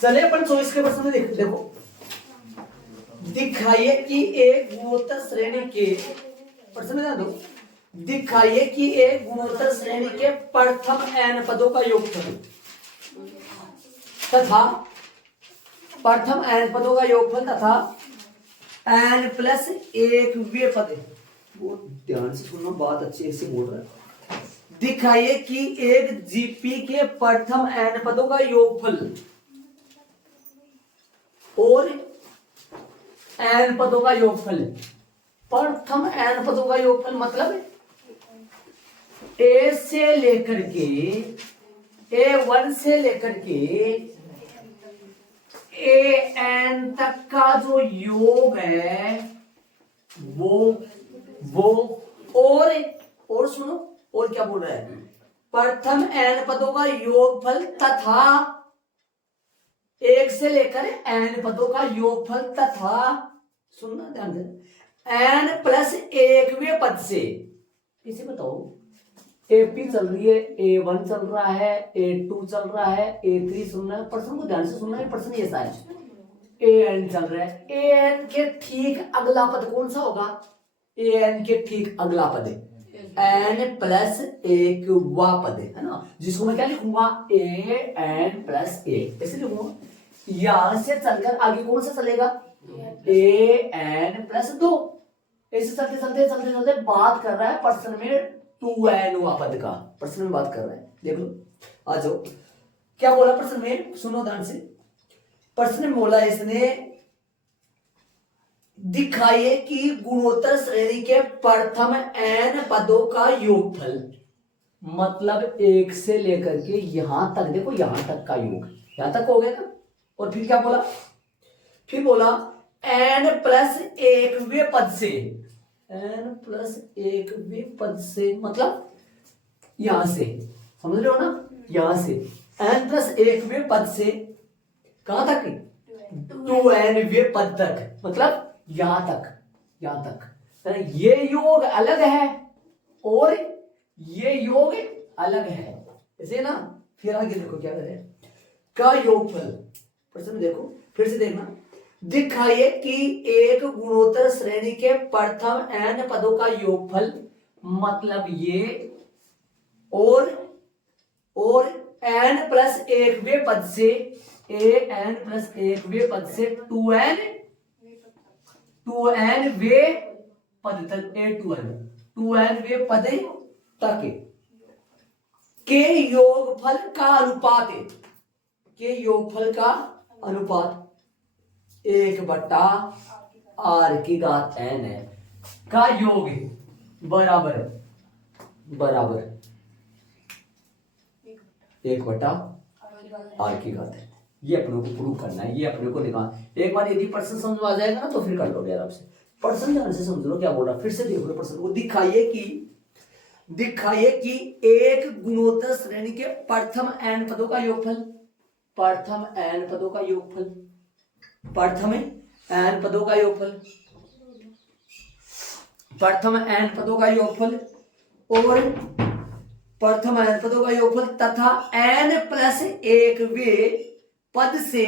चले अपन 24 के प्रश्न में देखो, दिखाइए कि एक गुणोत्तर श्रेणी के प्रश्न में दो, दिखाइए कि एक गुणोत्तर श्रेणी के प्रथम n पदों का योगफल तथा प्रथम n पदों का योगफल तथा n प्लस एक वे पद। बहुत ध्यान से सुनना, बात अच्छे से बोल रहा है। दिखाइए कि एक जीपी के प्रथम n पदों का योगफल और n पदों का योगफल। प्रथम n पदों का योगफल मतलब a से लेकर के a1 से लेकर के an तक का जो योग है वो और सुनो, और क्या बोल रहा है, प्रथम n पदों का योगफल तथा एक से लेकर n पदों का योगफल तथा, सुनना ध्यान से, n प्लस एकवें पद से। इसे बताओ, AP चल रही है, A1 चल रहा है, A2 चल रहा है, A3 सुन रहा है। प्रश्न को ध्यान से सुनना है, प्रश्न ऐसा है, AN चल रहा है, AN के ठीक अगला पद कौन सा होगा, AN के ठीक अगला पद n प्लस एक वा पद है ना, जिसको मैं क्या लिखूंगा, AN प्लस एक, ऐसे लिखूंगा। यहां से चलकर आगे कौन सा चलेगा, AN प्लस दो। ऐसे चलते चलते चलते चलते बात कर रहा है प्रश्न में 2n वा पद का, प्रश्न में बात कर रहा है। देख लो, आ जाओ, क्या बोला प्रश्न में, सुनो ध्यान से। प्रश्न में बोला इसने, दिखाइए कि गुणोत्तर श्रेणी के प्रथम n पदों का योगफल, मतलब एक से लेकर के यहां तक, देखो यहां तक का योग, यहां तक हो गया ना। और फिर क्या बोला, फिर बोला n प्लस एकवें पद से, n प्लस एकवें पद से मतलब यहां से, समझ रहे हो ना, यहां से n प्लस एकवें पद से कहां तक, 2n वें पद तक, मतलब यहां तक, यहां तक। ये योग अलग है और ये योग अलग है, ऐसे ना। फिर आगे देखो क्या करे, का योगफल, प्रश्न में देखो, फिर से देखना। दिखाइए कि एक गुणोत्तर श्रेणी के प्रथम n पदों का योगफल, मतलब ये और n प्लस एकवें पद से, an प्लस एकवें पद से 2n वे पद तक, A2n वे पद तक के योगफल का अनुपात है, के योगफल का अनुपात 1/r की घात n है, का योग बराबर 1/r की घात है। ये अपने को प्रूव करना है, ये अपने को निकालना। एक बार यदि प्रश्न समझ आ जाएगा ना तो फिर कर लोगे आराम से। प्रश्न ध्यान से समझ लो क्या बोल रहा, फिर से देख लो प्रश्न को। दिखाइए कि एक गुणोत्तर श्रेणी के प्रथम n पदों का योगफल, प्रथम n पदों का योगफल, प्रथम n पदों का योगफल, प्रथम n पदों का योगफल और प्रथम n पदों का योगफल तथा n प्लस एक वे पद से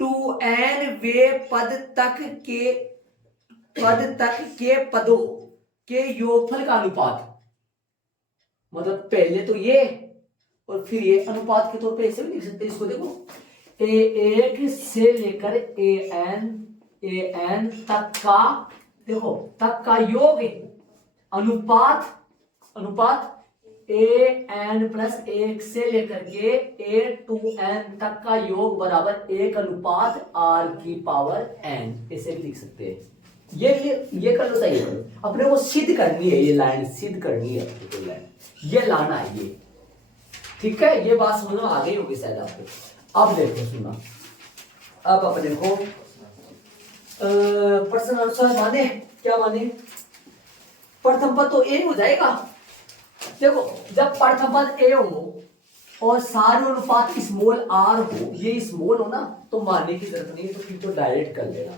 2n वे पद तक के पदों के योगफल का अनुपात, मतलब पहले तो ये और फिर ये अनुपात के तौर पे ऐसे भी लिख सकते हैं इसको। देखो, A1 से लेकर an तक का, देखो तक का योग अनुपात an प्लस एक से लेकर के A2n तक का योग बराबर 1/r की पावर n, ऐसे भी लिख सकते हैं। ये कर लो, सही करो। अपने को सिद्ध करनी है, ये लाइन सिद्ध करनी है, ये लाना है ये, ठीक है। ये बात समझ में आ गई होगी शायद आपको। अब देखो, सुना, अब अपने को प्रश्न अनुसार माने, क्या माने, प्रथम पद तो ए हो जाएगा। देखो, जब प्रथम पद ए हो और सारे अनुपात स्मॉल r हो, ये स्मॉल हो ना, तो मानने की जरूरत नहीं है, तो फिर तो डायरेक्ट कर लेना।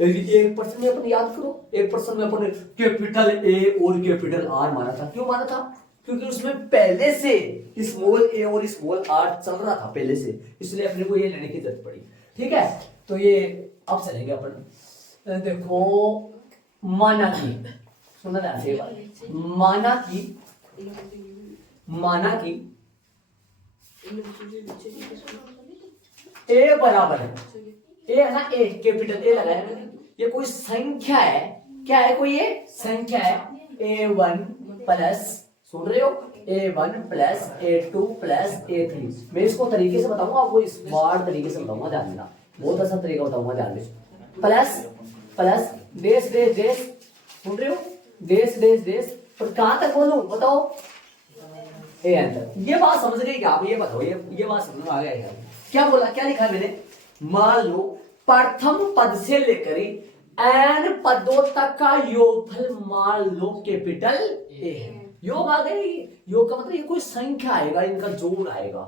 एक प्रश्न में अपन याद करो, एक प्रश्न में अपन कैपिटल A और कैपिटल R माना था। क्यों माना था, क्योंकि उसमें पहले से स्मॉल ए और स्मॉल आर चल रहा था पहले से, इसलिए अपने को ये लेने की जरूरत पड़ी। ठीक है, तो ये अब चलेंगे अपन। देखो माना कि, सुना ध्यान से, माना कि ए बराबर है, ए है ना, ए कैपिटल ए लगाया मैंने, ये कोई संख्या है, क्या है, कोई ये संख्या है a1 प्लस, सुन रहे हो, a1 plus a2 plus a3। मैं इसको तरीके से बताऊंगा आपको, स्मार्ट तरीके से बताऊंगा, ध्यान देना, बहुत अच्छा तरीका बताऊंगा, ध्यान दे। प्लस प्लस डेस डेस डेस, सुन रहे हो, डेस डेस डेस, और कहां तक बोलूं बताओ, ए तक। ये बात समझ गए क्या आप, ये बताओ, ये बात समझ में आ गया क्या? क्या बोला, क्या लिखा है मैंने, मान लो प्रथम पद से लेकर एन पदों तक का योगफल मान लो कैपिटल ए है। योग आ गई, योग का मतलब ये कोई संख्या आएगा, इनका जोड़ आएगा।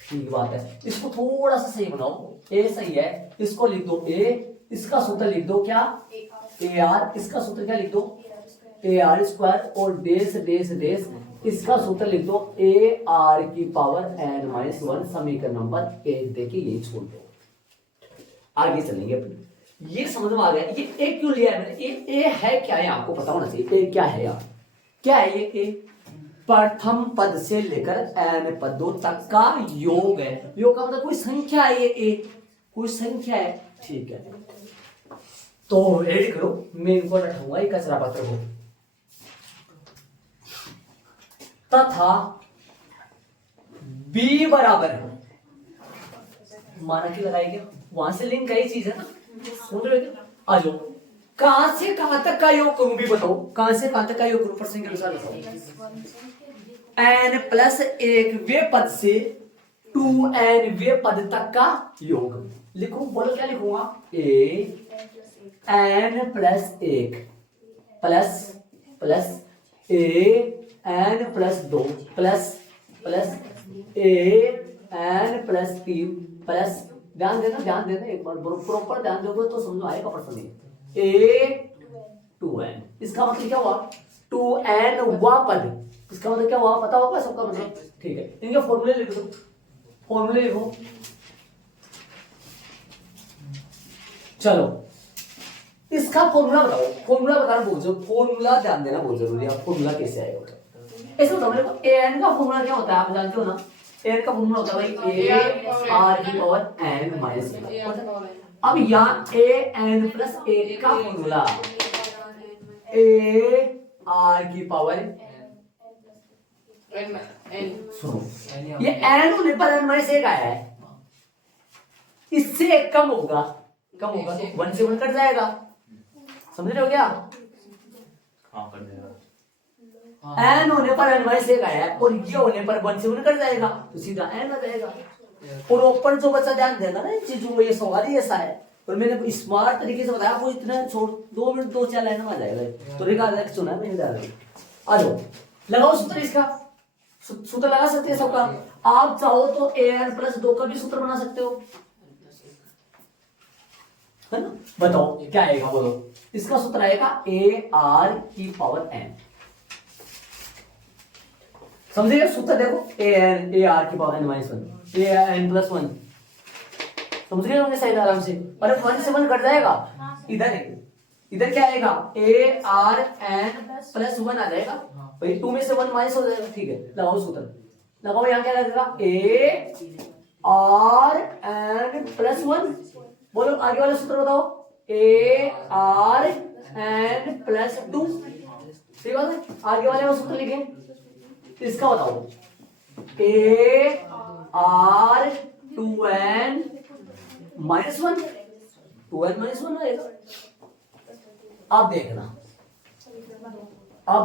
ठीक बात है, इसको थोड़ा सा सही बनाओ, ए सही है, इसको लिख दो ए, इसका सूत्र लिख दो क्या, ए आर, इसका सूत्र क्या लिख दो, ए आर स्क्वायर, और डेस डेस डेस, इसका सूत्र लिख दो ए आर की पावर एन माइनस 1, समीकरण नंबर 1 देखिए, यही छोड़ दो, आगे चलेंगे अपने। ये समझ में आ गया, ये ए क्यों लिया है मैंने, ए है क्या है आपको पता होना चाहिए, ए क्या है यार, क्या है ये ए, प्रथम पद से लेकर एन पदों तक का योग है, योग का मतलब कोई संख्या है, ये ए कोई संख्या है। ठीक है, तो एड करो, मैं इनको रखूंगा ये कचरा पत्र को, तथा b बराबर है, माना कि लगाएंगे, वहां से लिंक कई चीज है ना, सुन रहे हो, आ जाओ, कहां से कहां तक का योग करूं भी बताओ, कहां से कहां तक का योग करूं, प्रश्न के अनुसार बताओ। n प्लस 1 वे पद से 2n वे पद तक का योग लिखो, बोलो क्या लिखूंगा, a n plus 1 plus plus a n plus 2 plus plus a n plus 3 plus, ध्यान देना एक बार, प्रॉपर ध्यान दोगे तो समझ में आएगा प्रश्न में, a2n, इसका मतलब क्या हुआ, 2n हुआ पद, इसका मतलब क्या हुआ पता होगा सबका मतलब। ठीक है, इनके फॉर्मूले लिख दो, फॉर्मूले लिखो, चलो इसका फॉर्मूला बताओ, फॉर्मूला बताना बहुत जरूरी, फॉर्मूला ध्यान देना बहुत जरूरी है, फॉर्मूला कैसे आएगा ऐसे बताओ मेरे को, an का फॉर्मूला क्या होता है आप जानते हो ना, n का फॉर्मूला होता है भाई a r की पावर n माइनस 1। अब यहाँ a n प्लस 1 का फॉर्मूला a r की पावर, सुनो ये n होने पर n माइनस 1 आया है, इससे 1 कम होगा तो 1 से 1 कट जाएगा, समझ रहे हो क्या, n होने पर n माइनस 1 आया है, और ये होने पर 1 से 1 कट जाएगा, तो सीधा n आ जाएगा। और ऊपर जो बच्चा ध्यान देगा ना इन चीजों को, ये सवाल ही ऐसा है, और मैंने स्मार्ट तरीके से बताया, वो इतना छोड़ 2 मिनट 2-4 लाइन में आ जाएगा, तो रिकॉर्ड सुना मैंने, आ जाओ लगाओ सूत्र, इसका सूत्र लगा सकते हैं सबका, आप चाहो तो an प्लस 2 का भी सूत्र बना सकते हो, है ना, बताओ क्या आएगा बोलो, इसका सूत्र आएगा a r की पावर n, समझिए सूत्र देखो, a r की power n minus 1, a n plus 1, समझ गए होंगे सही आराम से, और 1 से 1 कट जाएगा, इधर क्या आएगा, a r n प्लस 1 आ जाएगा भाई, 2 में से 1 माइनस हो जाएगा। ठीक है, लगाओ सूत्र, लगाओ, यहाँ क्या लगेगा, a r n प्लस 1, बोलो आगे वाला सूत्र बताओ, a r n प्लस 2, ठीक है, आगे वाले सूत्र लिखे, इसका बताओ a r 2n minus 1, 2n minus 1 आएगा। अब देखना, अब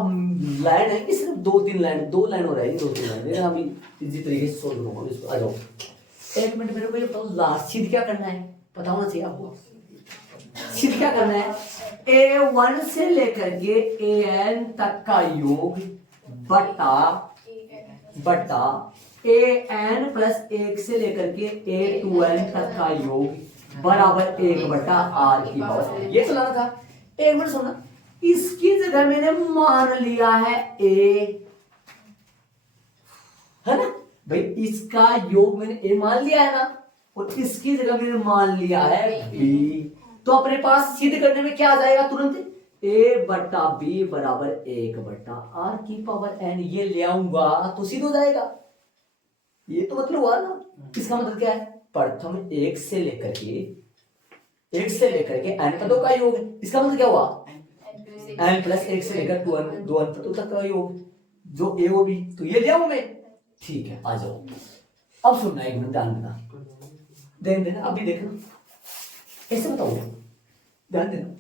लाइन है कि सिर्फ 2-3 लाइन, 2 लाइन हो रहा है, 2-3 लाइन, हम इजी तरीके से सोल्व करूंगा इसको, आ जाओ 1 मिनट मेरे को ये बताओ, लास्ट सीध क्या करना है, पता होना चाहिए आपको, सीध क्या करना है, a1 से लेकर के an तक का योग बटा an प्लस 1 से लेकर के a2n तक का योग बराबर 1 बटा r की पावर, ये चलाना था। एक मिनट सुनना, इसकी जगह मैंने मान लिया है a, है ना भाई, इसका योग मैंने ए मान लिया है ना, और इसकी जगह मैंने मान लिया है बी, तो अपने पास सिद्ध करने में क्या आ जाएगा तुरंत, ए बटा बी बराबर 1/r⁴n, ये ले आऊंगा तो सिद्ध हो जाएगा। ये तो मतलब हुआ ना, इसका मतलब क्या है, प्रथम एक से लेकर के n पदों का योग है। इसका मतलब क्या हुआ, n प्लस 1 से लेकर 2n पदों तक का योग, जो ए ओ बी, तो ये ले आऊं मैं। ठीक है, आ जाओ। अब सुनना, एक मिनट ध्यान देना, अभी देखना, ऐसे बताओ, ध्यान देना,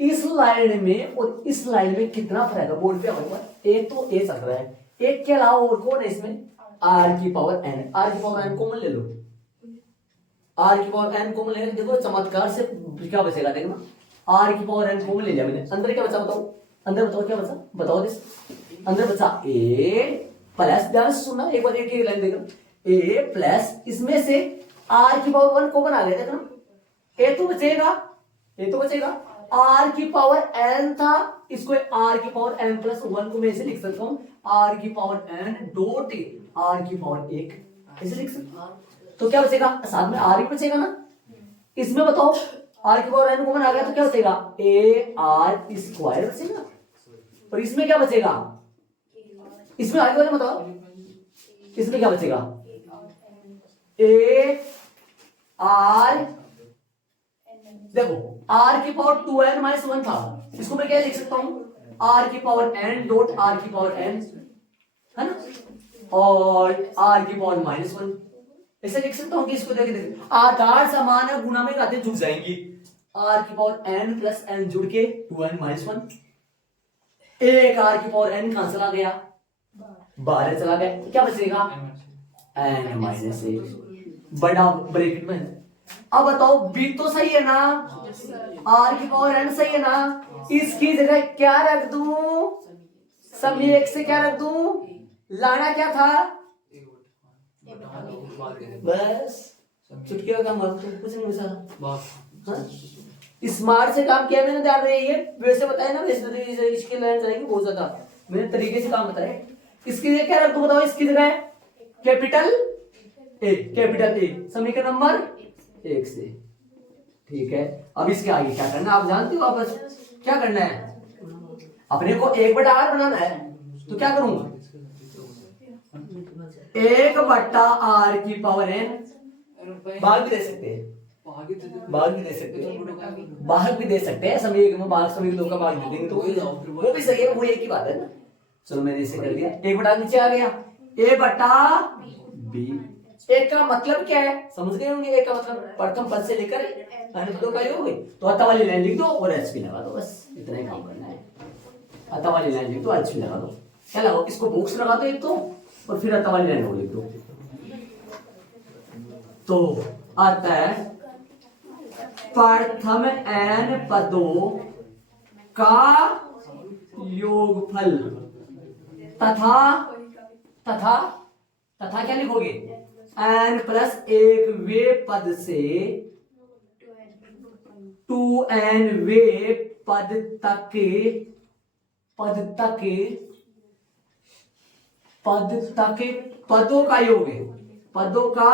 इस लाइन में और इस लाइन में कितना फर्क है बोर्ड पे हमारे पास, एक तो ए चल रहा है, एक के अलावा और कौन है इसमें, r⁴n, कॉमन ले लो, r⁴n कॉमन ले, देखो चमत्कार से क्या बचेगा, देखना r⁴n कॉमन ले लिया मैंने, अंदर क्या बचा बताओ, अंदर बताओ क्या बचा, बताओ दिस, अंदर बचा a प्लस, ध्यान से सुनना एक बार, एक लाइन देखना, a प्लस इसमें से r⁴1 कॉमन आ गया, देखना ए तो बचेगा, r⁴n था, इसको r⁴n+1 को मैं ऐसे लिख सकता हूं, r⁴n डॉट r⁴1 ऐसे लिख सकता हूं, तो क्या बचेगा, साथ में r ही बचेगा ना, इसमें बताओ r⁴n कॉमन आ गया तो क्या बचेगा, ar² बचेगा, और इसमें क्या बचेगा, इसमें आगे वाले बताओ, इसमें क्या बचेगा, ar, देखो r⁴2n−1 था, इसको मैं क्या लिख सकता हूं, r⁴n डॉट r⁴n, है ना, और r⁴−1 ऐसे लिख सकता हूं कि इसको देखे आधार समान है, गुणा में घातें जुड़ जाएंगी, r⁴n+n जुड़ के 2n−1, एक r⁴n कहां चला गया, बाहर चला गया, क्या बचेगा n-1, बड़ा ब्रैकेट में। अब बताओ बी तो सही है ना, r⁴n सही है ना, इसकी जगह क्या रख दूं, सभी एक से क्या रख दूं, लाना क्या था, बस चुटकी का काम, कुछ नहीं बचा, स्मार्ट से काम किया मैंने, ध्यान रही है, वैसे बताया ना, वैसे इसकी लाइन जाएगी बहुत ज्यादा, मैंने तरीके से काम बताया। इसकी जगह क्या रख दूं बताओ, इसकी जगह कैपिटल ए, समीकरण नंबर 1 से, ठीक है। अब इसके आगे क्या करना आप जानते हो, वापस क्या करना है, अपने को 1/r बनाना है, तो क्या करूं, 1/r⁴n, भाग भी दे सकते हैं, भाग भी दे सकते हैं, समीकरण में भाग, समीकरण 2 का भाग दे देंगे तो वो भी सही है, वो एक ही बात है ना। चलो मैंने इसे कर दिया, 1/, नीचे आ गया a/b, एक का मतलब क्या है समझ गए होंगे, एक का मतलब प्रथम पद से लेकर अन्य पदों का योग, तो अतः वाली लाइन लिख दो और HP लगा दो, बस इतना ही काम करना है, अतः वाली लाइन लिख दो, HP लगा दो, क्या लगाओ, इसको बॉक्स लगा दो एक तो, और फिर अतः वाली लाइन को लिख दो, तो अतः प्रथम n पदों का योगफल तथा क्या लिखोगे, n+1 वे पद से 2n वे पद तक पदों का योग है, पदों का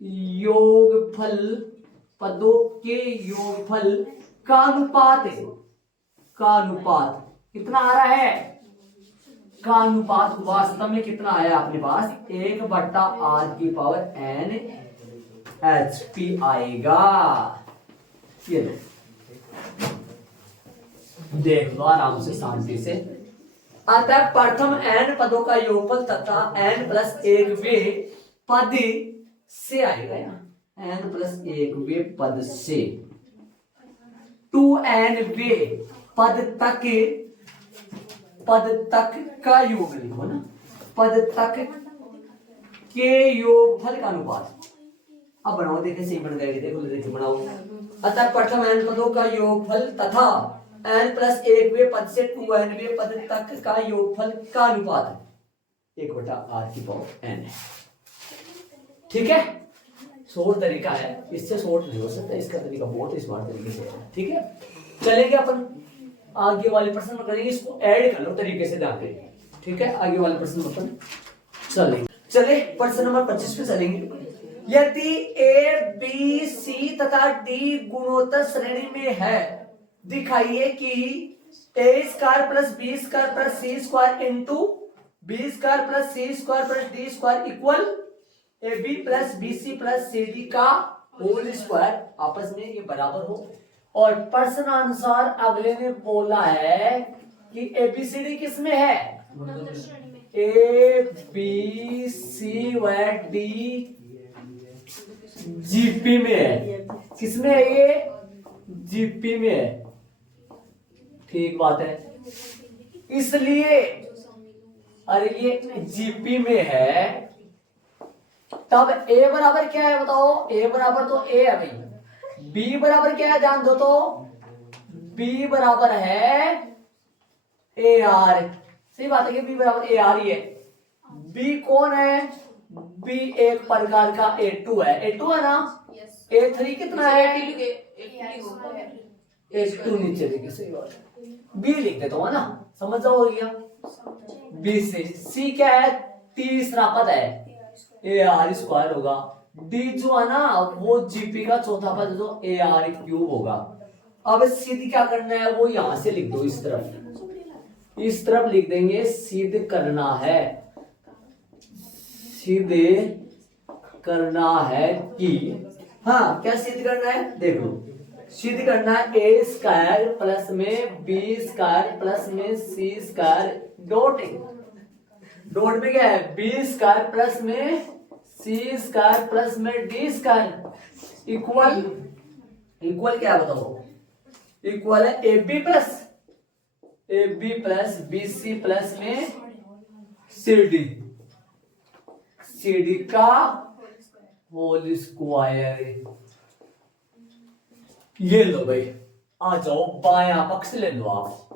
योगफल, पदों के योगफल का अनुपात है, का अनुपात कितना आ रहा है, का अनुपात वास्तव में कितना आया अपने पास, 1/r⁴n HP आएगा, ये देख लो आराम से शांति से। अतः प्रथम n पदों का योगफल तथा n+1 वे पद से आएगा, n+1 वे पद से 2n वे पद तक का योग लिखो ना, पद तक के योगफल का अनुपात। अब बनाओ, देखे सही बन गया, देखो देखो बनाओ। अतः प्रथम n पदों का योगफल तथा n+1 वे पद से 2n वे पद तक का योगफल का अनुपात 1/r⁴n है, ठीक है। शॉर्ट तरीका है, इससे शॉर्ट नहीं हो सकता, इसका तरीका बहुत स्मार्ट तरीके से है, ठीक है। चलेंगे अपन आगे वाले प्रश्न में करेंगे, इसको ऐड कर लो तरीके से जाके, ठीक है। आगे वाले प्रश्न अपन चलेंगे। चले प्रश्न नंबर 25 पे चलेंगे। यदि ए बी सी तथा डी गुणोत्तर श्रेणी में है, दिखाइए कि A square plus B square plus C square into B square plus C square plus D square equal A B plus B C plus C D का होल स्क्वायर आपस में ये बराबर हो। और प्रश्नानुसार अगले ने बोला है कि एबीसीडी किस में है, ए बी सी व डी जीपी में है। किसमें है ये, जीपी में है। ठीक बात है, इसलिए अरे ये जीपी में है, तब ए बराबर क्या है बताओ, ए बराबर तो ए है भाई। बी बराबर क्या है ध्यान दो तो, बी बराबर है ए आर। सही बात है कि बी बराबर ए आर ही है। बी कौन है, बी एक प्रकार का A2 है, A2 है ना। A3 कितना है, A2 नीचे देखिए। सही बात है, बी लिख देता हूँ है ना, समझ जाओ हो गया। बी से सी क्या है, तीसरा पद है ए आर स्क्वायर होगा। डी जो है ना वो जीपी का चौथा पद जो ए आर क्यूब होगा। अब सिद्ध क्या करना है वो यहां से लिख दो, इस तरफ लिख देंगे। सिद्ध करना है, सिद्ध करना है कि, हाँ क्या सिद्ध करना है देख लो। सिद्ध करना है ए स्क्वायर प्लस में बी स्क्वायर प्लस में सी स्क्वायर डॉट में क्या है, बी स्क्वायर प्लस में सी स्क्वायर प्लस में डी स्क्वायर इक्वल क्या बताओ, इक्वल है A B plus B C plus में सी डी का होल स्क्वायर। ये लो भाई, आ जाओ बायां पक्ष ले लो। आप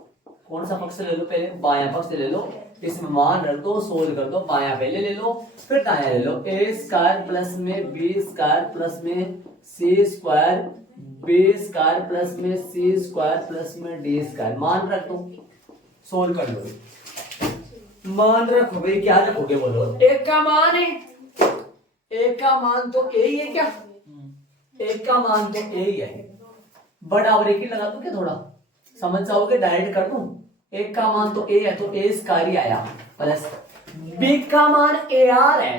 कौन सा पक्ष ले लो, पहले बायां पक्ष ले लो, इसमें मान रख दो, सोल्व कर दो। बायां पहले ले लो फिर दायां ले लो। ए स्क्वायर प्लस में बी स्क्वायर प्लस में C square, B square plus में सी स्क्वायर प्लस में डी स्क्वायर, मान रख दो, सोल्व कर लो। मान रखो भाई, क्या रखोगे बोलो। एक का मान है, एक का मान तो ए ही है क्या, एक का मान तो ए ही है। बड़ा ब्रैकेट लगा दूं क्या, थोड़ा समझ जाओगे, डायरेक्ट कर दूं। एक का मान तो ए है तो ए स्क्वायर ही आया, प्लस बी का मान ए आर है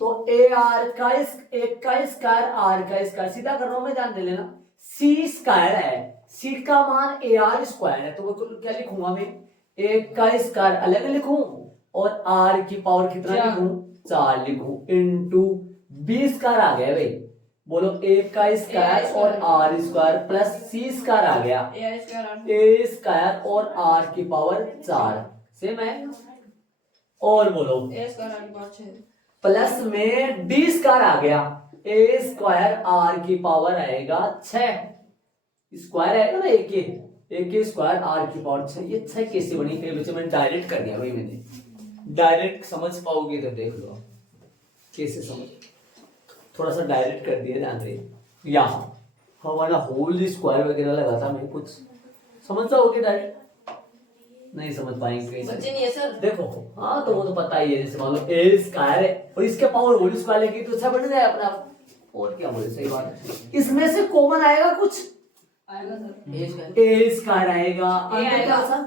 तो ए आर का एक का स्क्वायर आर का स्क्वायर, सीधा कर रहा हूं मैं, ध्यान दे लेना। सी स्क्वायर है, सी का मान ए आर स्क्वायर है तो वो क्या लिखूंगा मैं, एक का स्क्वायर अलग लिखूं और आर की पावर कितना लिखूं, 4 लिखूं, इनटू बी स्क्वायर आ गया भाई। बोलो एक का स्क्वायर और R square plus C square आ गया, ए स्क्वायर और आर की पावर 4 सेम है। और बोलो प्लस में डी स्क्वायर आ गया, ए स्क्वायर आर की पावर आएगा 6, स्क्वायर आएगा ना एक के स्क्वायर आर की पावर 6। ये 6 कैसे बनी, बच्चे मैंने डायरेक्ट कर दिया भाई, मैंने डायरेक्ट समझ पाओगे तो देख लो कैसे समझ, थोड़ा सा डायरेक्ट कर दिया, ध्यान दे। यहाँ हमारा होल स्क्वायर वगैरह लगा था मैं, कुछ समझ जाओगे, डायरेक्ट नहीं समझ पाएंगे बच्चे नहीं है सर। देखो हाँ तो वो तो पता ही है, जैसे मान लो ए स्क्वायर है और इसके पावर होल स्क्वायर लगी तो अच्छा बन जाए अपना, और क्या बोले। सही बात है। इसमें से कॉमन आएगा कुछ, आएगा सर ए स्क्वायर आएगा, अंदर क्या सर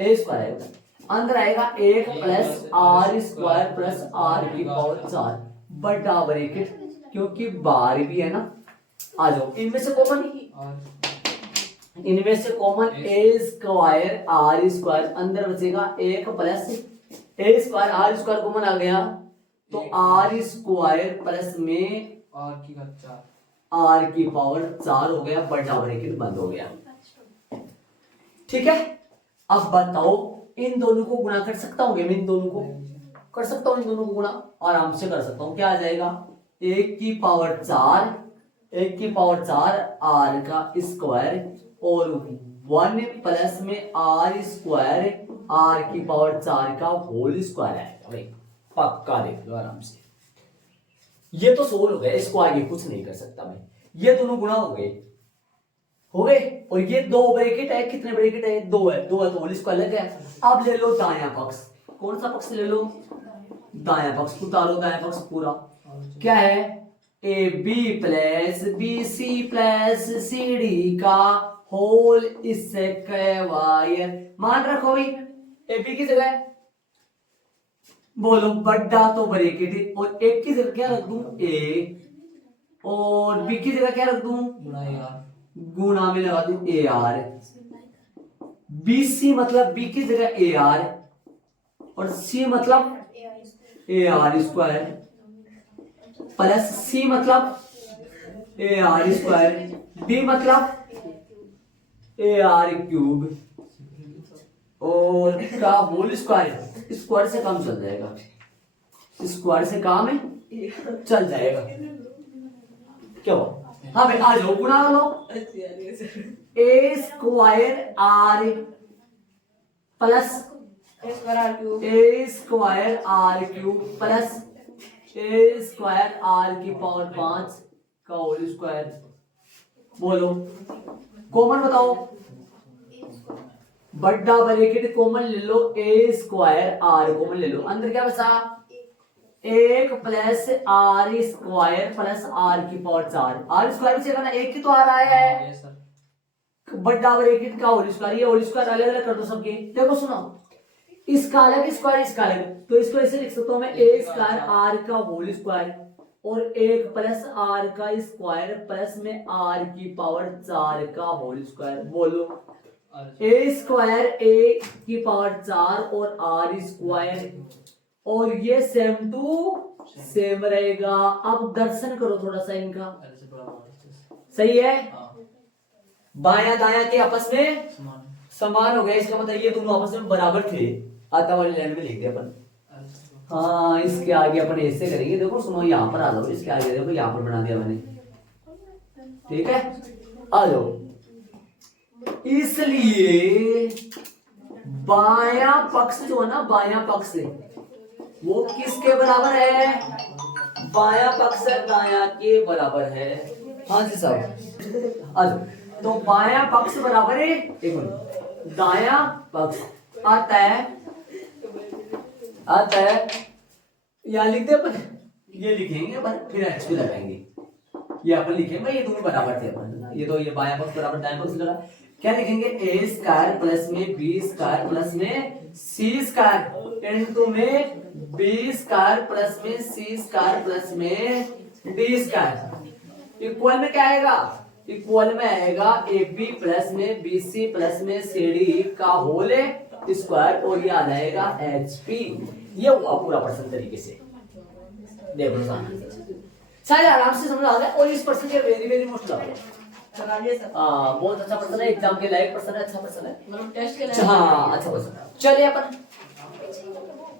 ए स्क्वायर आएगा, अंदर आएगा 1 plus R square plus R की पावर 4 बड़ा ब्रैकेट, क्योंकि बाहर भी है ना। आ जाओ इनमें से common A square R square, अंदर बचेगा 1 plus A square R square common आ गया तो आर स्क्वायर प्लस में आर की पावर 4 हो गया, बड़ा ब्रैकेट बंद हो गया। ठीक है, अब बताओ इन दोनों को गुणा कर सकता हूँ मैं, इन दोनों को कर सकता हूँ, इन दोनों को गुणा आराम से कर सकता हूँ। क्या आ जाएगा, 1 की पावर 4 आर का स्क्वायर और 1 प्लस में आर स्क्वायर आर की पावर 4 का होल स्क्वायर आएगा भाई, पक्का देख लो आराम से। ये तो सोल्व हो गया, इसको आगे कुछ नहीं कर सकता मैं। ये दोनों गुणा हो गए और ये 2 ब्रैकेट है, कितने ब्रैकेट है, 2 है तो होल स्क्वायर लग गया। अब ले लो दायां पक्ष, कौन सा पक्ष ले लो, दाया पक्ष उतारो, दाया पक्ष पूरा क्या है, A B plus B C plus C D का होल स्क्वायर। मान रखो भाई ए बी की जगह बोलो बड़ा तो ब्रैकेट और एक की जगह क्या रख दूं ए और बी की जगह क्या रख दूं गुणा में लगा दूं ए आर। बी सी मतलब बी की जगह ए आर और सी मतलब ए आर स्क्वायर प्लस सी मतलब ए आर स्क्वायर, डी मतलब ए आर क्यूब और का होल स्क्वायर। स्क्वायर से काम चल जाएगा, स्क्वायर से काम है चल जाएगा। क्यों? हाँ भाई आ जाओ गुणा लो, A square R plus A square R cube plus A square R की पावर 5 का होल स्क्वायर। बोलो कॉमन बताओ, बड़ा ब्रैकेट कॉमन ले लो, ए स्क्वायर आर कॉमन ले लो, अंदर क्या बचा एक plus R square plus R की पावर 4। आर स्क्वायर से ना एक ही तो आ रहा है, बड़ा ब्रैकेट का होल स्क्वायर, ये होल स्क्वायर अलग अलग कर दो सबके। देखो सुनो, इसका अलग स्क्वायर इसका अलग, तो इसको ऐसे लिख सकता हूं मैं ए स्क्वायर आर का होल स्क्वायर और एक प्लस आर का स्क्वायर प्लस में आर की पावर 4 का होल स्क्वायर। बोलो ए स्क्वायर ए की पावर 4 और आर स्क्वायर और ये सेम टू सेम रहेगा। अब दर्शन करो थोड़ा सा इनका, सही है, बाया दाया के आपस में समान हो गया, इसका मतलब ये दोनों आपस में बराबर थे। आता वाली लाइन में लिख दिया अपन। हाँ इसके आगे अपन ऐसे करेंगे, देखो सुनो यहाँ पर आ जाओ, इसके आगे देखो यहाँ पर बना दिया मैंने, ठीक है आ जाओ। इसलिए बाया पक्ष जो है ना, बाया पक्ष वो किसके बराबर है, बाया पक्ष दाया के बराबर है। हाँ जी साहब आ जाओ, तो बाया पक्ष बराबर है, एक मिनट, दाया पक्ष आता है यहाँ लिख दे अपन, ये लिखेंगे अपन फिर एच भी लगाएंगे, ये अपन लिखेंगे ये दोनों बराबर थे अपन, ये तो ये बाया पक्ष बराबर दाया पक्ष लगा, क्या लिखेंगे ए स्क्वायर प्लस में बी स्क्वायर प्लस में सी स्क्वायर इनटू में बी स्क्वायर प्लस में सी स्क्वायर प्लस में डी स्क्वायर इक्वल में क्या आएगा, इक्वल में आएगा ए बी प्लस में बी सी प्लस में सी डी का होल स्क्वायर और ये आ जाएगा एच पी। ये हुआ पूरा प्रश्न तरीके से, देखो शायद आराम से समझ आ गया। और इस प्रश्न के वेरी वेरी मोस्ट बहुत अच्छा प्रश्न है, एग्जाम के लायक प्रश्न है, अच्छा प्रश्न है, मतलब टेस्ट के लायक। हाँ अच्छा प्रश्न। चलिए अपन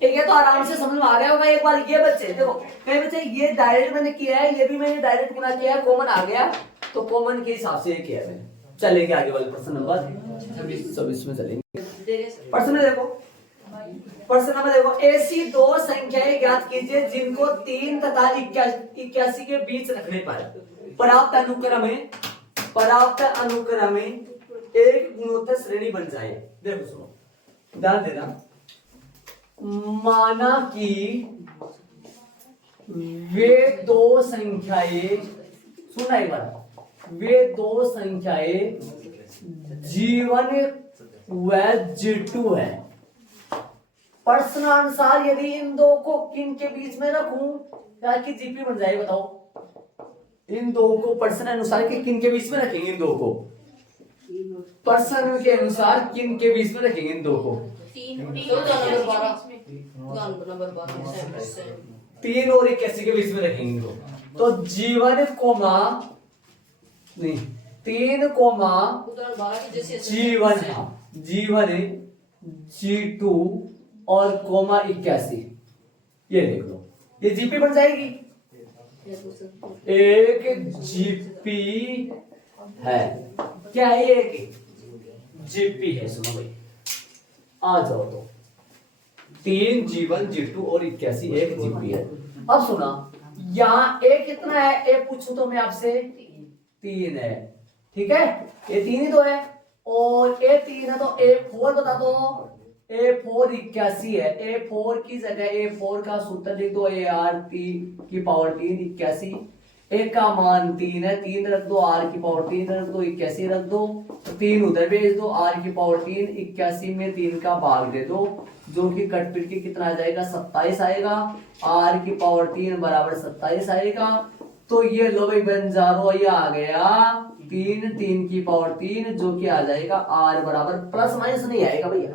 ठीक है, तो आराम से समझ में आ गया होगा। एक बार ये बच्चे देखो, कई बच्चे ये डायरेक्ट मैंने किया है, ये भी मैंने डायरेक्ट गुना किया है, कॉमन आ गया तो कॉमन के हिसाब से किया है मैंने। चलेंगे आगे वाले प्रश्न नंबर 26 में चलेंगे। प्रश्न में देखो, प्रश्न नंबर देखो, ऐसी दो संख्याएं ज्ञात कीजिए जिनको 3 तथा 81 के बीच रखने पर प्राप्त अनुक्रम में एक गुणोत्तर श्रेणी बन जाए। देखो सुनो ध्यान देना, माना कि वे दो संख्याएं, सुना एक बार, वे दो संख्याएं G1 व G2 है। प्रश्नानुसार यदि इन दो को किन के बीच में रखूं ताकि जीपी बन जाए, बताओ इन दो को प्रश्न अनुसार के किन के बीच में रखेंगे, इन दो को प्रश्न के अनुसार किन के बीच में रखेंगे, इन दो को 3 और 81 के बीच में रखेंगे दो, तो G1 कोमा नहीं 3 कोमा G1 G1 G2 और कोमा 81, ये देख लो ये जीपी बन जाएगी। एक जीपी है, क्या है, एक जीपी है। सुनो भाई आ जाओ, तो 3 G1 G2 और 81 एक जीपी है। अब सुना यहाँ ए कितना है, ए पूछूं तो मैं आपसे 3 है, ठीक है, ये 3 ही तो है और ए 3 है, तो ए 4 बता दो A4 81 है, A4 की जगह A4 का सूत्र लिख दो, AR की पावर 3 81, ए का मान 3 है, 3 रख दो, R की पावर 3 रख दो, 81 रख दो, 3 उधर भेज दो, R की पावर 3, 81 में 3 का भाग दे दो, जो कि कट पिट के कितना आ जाएगा 27 आएगा, R की पावर 3 बराबर 27 आएगा। तो ये लो भाई बंजारो, ये आ गया 3, 3 की पावर 3, जो कि आ जाएगा R बराबर, प्लस माइनस नहीं आएगा भैया,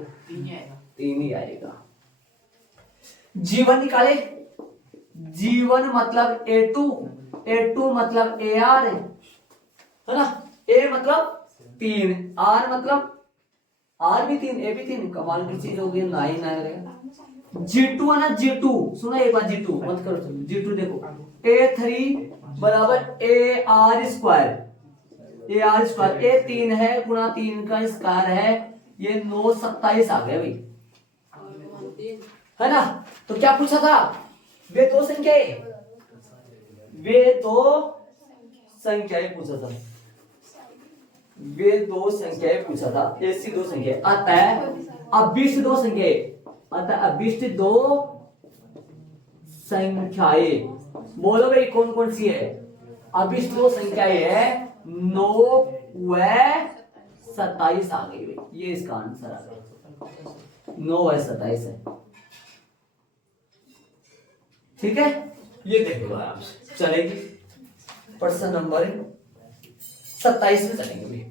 3 ही आएगा। जीवन निकाले, जीवन मतलब A2, A2 मतलब AR है ना, A मतलब 3, R मतलब R भी 3, A भी 3, कमाल की चीज होगी, 9 आएगा। G2 है ना, G2 सुना एक बार, G2 मत करो, G2 देखो, A3 बराबर AR square, AR square, A3 है गुणा 3 का स्क्वायर है, ये 9 27 आ गया भाई, है ना। तो क्या पूछा था, वे दो संख्याएं, वे दो संख्याएं पूछा था, वे दो संख्याएं पूछा था, ऐसी दो संख्याएं आता है, अभिष्ट दो संख्याएं आता है, अभिष्ट दो संख्याएं, बोलो भाई कौन कौन सी है, अभिष्ट दो संख्याएं है, 9 व 27 आ गई भाई, ये इसका आंसर आ गया, 9 व 27 है, ठीक है। ये देखो आराम से चलेगी, प्रश्न नंबर 27 में चलेंगे भाई,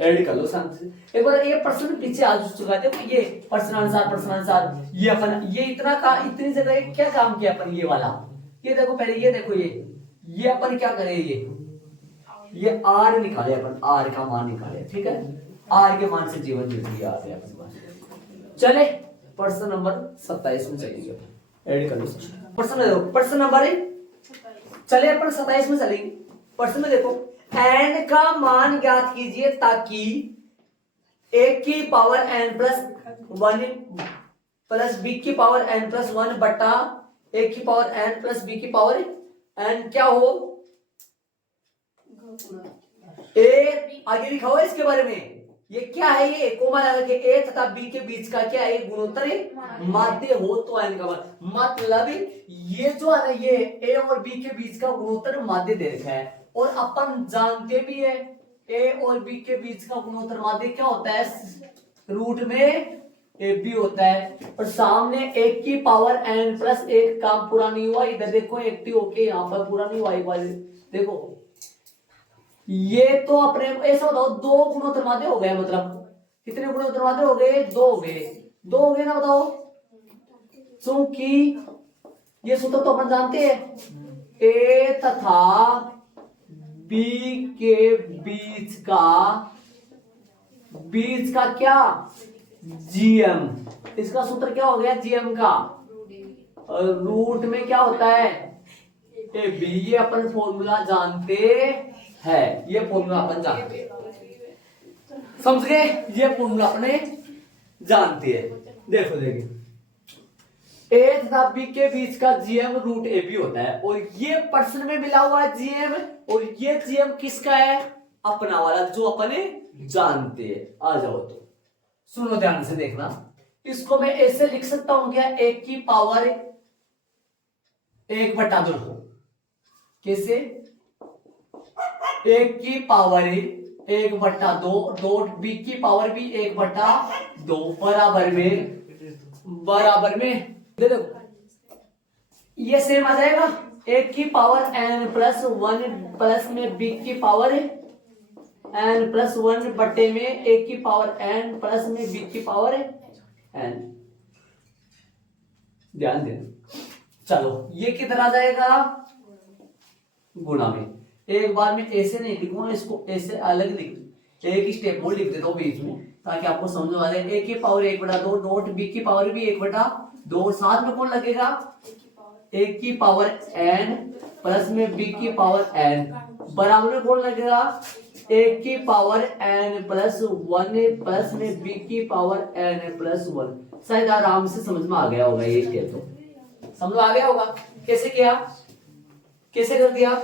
ऐड कर लो शांति से। एक बार ये प्रश्न पीछे आ चुका है, देखो ये प्रश्नानुसार ये अपन ये इतना का इतनी जगह क्या काम किया अपन, ये वाला, ये देखो पहले, ये देखो ये अपन क्या करें, ये R निकाले अपन, R का मान निकाले, ठीक है, R के मान से जीवन जुड़ आ गया अपन पास। चले प्रश्न नंबर 27 में चलेंगे, ऐड कर लो प्रश्न नंबर चले अपन 27 में चलेंगे। प्रश्न में देखो, n का मान ज्ञात कीजिए ताकि a की power n plus 1 plus b की पावर n प्लस 1 बटा a की पावर n प्लस b की पावर n क्या हो, a आगे लिखा हुआ है इसके बारे में, ये क्या है, ये कोमा लगा के a तथा b के बीच का क्या है, ये गुणोत्तर है, माध्य हो तो n का मान, मतलब ये जो है ना, ये a और b के बीच का गुणोत्तर माध्य दे रखा है, और अपन जानते भी है a और b के बीच का गुणोत्तर माध्य क्या होता है, रूट में ab होता है, और सामने 1 की पावर n प्लस 1 काम पूरा नहीं हुआ, इधर देखो एक्टिव होके यहाँ पर पूरा नहीं हुआ, एक बार देखो, ये तो अपने ऐसा बताओ, दो गुणोत्तर माध्य हो गए, मतलब कितने गुणोत्तर माध्य हो गए, दो हो गए ना, बताओ, क्योंकि ये सूत्र तो अपन जानते हैं, a तथा b के बीच का क्या, gm, इसका सूत्र क्या हो गया, gm का, और रूट में क्या होता है, ab, ये अपन फॉर्मूला जानते है, ये फॉर्मूला अपन जानते हैं, समझ गए, ये फॉर्मूला अपने जानते हैं। देखो देखिए, a तथा b के बीच का gm रूट ab होता है, और ये प्रश्न में मिला हुआ है gm, और ये gm किसका है, अपना वाला जो अपने जानते हैं। आ जाओ तो सुनो ध्यान से देखना, इसको मैं ऐसे लिख सकता हूं क्या, 1 की पावर 1 बटा 2, कैसे, 1 की पावर 1 बटा 2, डॉट b की पावर भी 1 बटा 2 बराबर में दे दो, ये सेम आ जाएगा, 1 की पावर n प्लस 1 प्लस में b की पावर n प्लस 1 बटे में 1 की पावर n प्लस में b की पावर n, ध्यान देना। चलो ये किधर आ जाएगा, गुणा में, एक बार में ऐसे नहीं लिखूंगा, इसको ऐसे अलग लिख, एक स्टेप और लिख देता हूं बीच में, ताकि आपको समझ आ जाए, a की पावर 1 बटा 2 डॉट b की पावर भी 1 बटा 2, साथ में कौन लगेगा, 1 की पावर n प्लस में b की पावर n बराबर में कौन लगेगा, 1 की पावर n प्लस 1 प्लस में b की पावर n प्लस 1। शायद आराम से समझ में आ गया होगा, ये स्टेप तो समझ में आ गया होगा, कैसे किया, कैसे कर दिया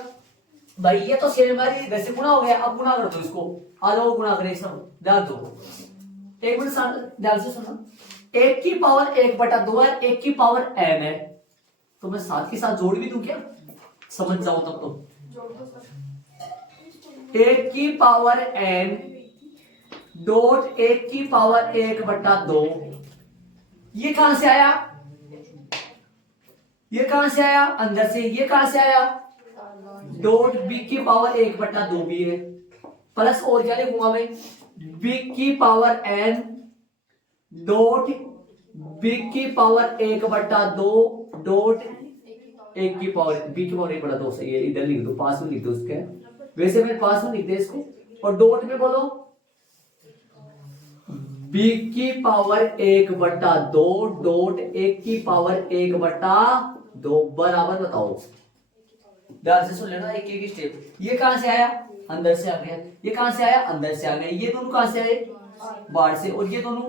भाई, ये तो सेम हमारी इधर से गुणा हो गया, अब गुणा कर दो इसको, आ जाओ गुणा करें सब, ध्यान दो, एक मिनट ध्यान से सुनो, एक की पावर 1/2 है, एक की पावर n है, तो मैं साथ के साथ जोड़ भी दूं क्या, समझ जाओ तब तो। एक की पावर n डॉट एक की पावर 1/2, ये कहां से आया, ये कहां से आया अंदर से, ये कहां से आया, डॉट बी की पावर 1/2 भी है, प्लस और क्या लिखूंगा मैं, बी की पावर n डॉट बी की पावर 1/2 डॉट एक की पावर बी की पावर 1/2 सही है, इधर लिख दो, पास में लिख दो उसके, वैसे मैं पास में लिख दे इसको, और डॉट में बोलो बी की पावर 1/2 डॉट एक की पावर 1/2 बराबर, बताओ ध्यान से सुन लेना एक एक स्टेप, ये कहां से आया, अंदर से आ गया, ये कहां से आया, अंदर से आ गया, ये दोनों कहां से आए, बाहर से, और ये दोनों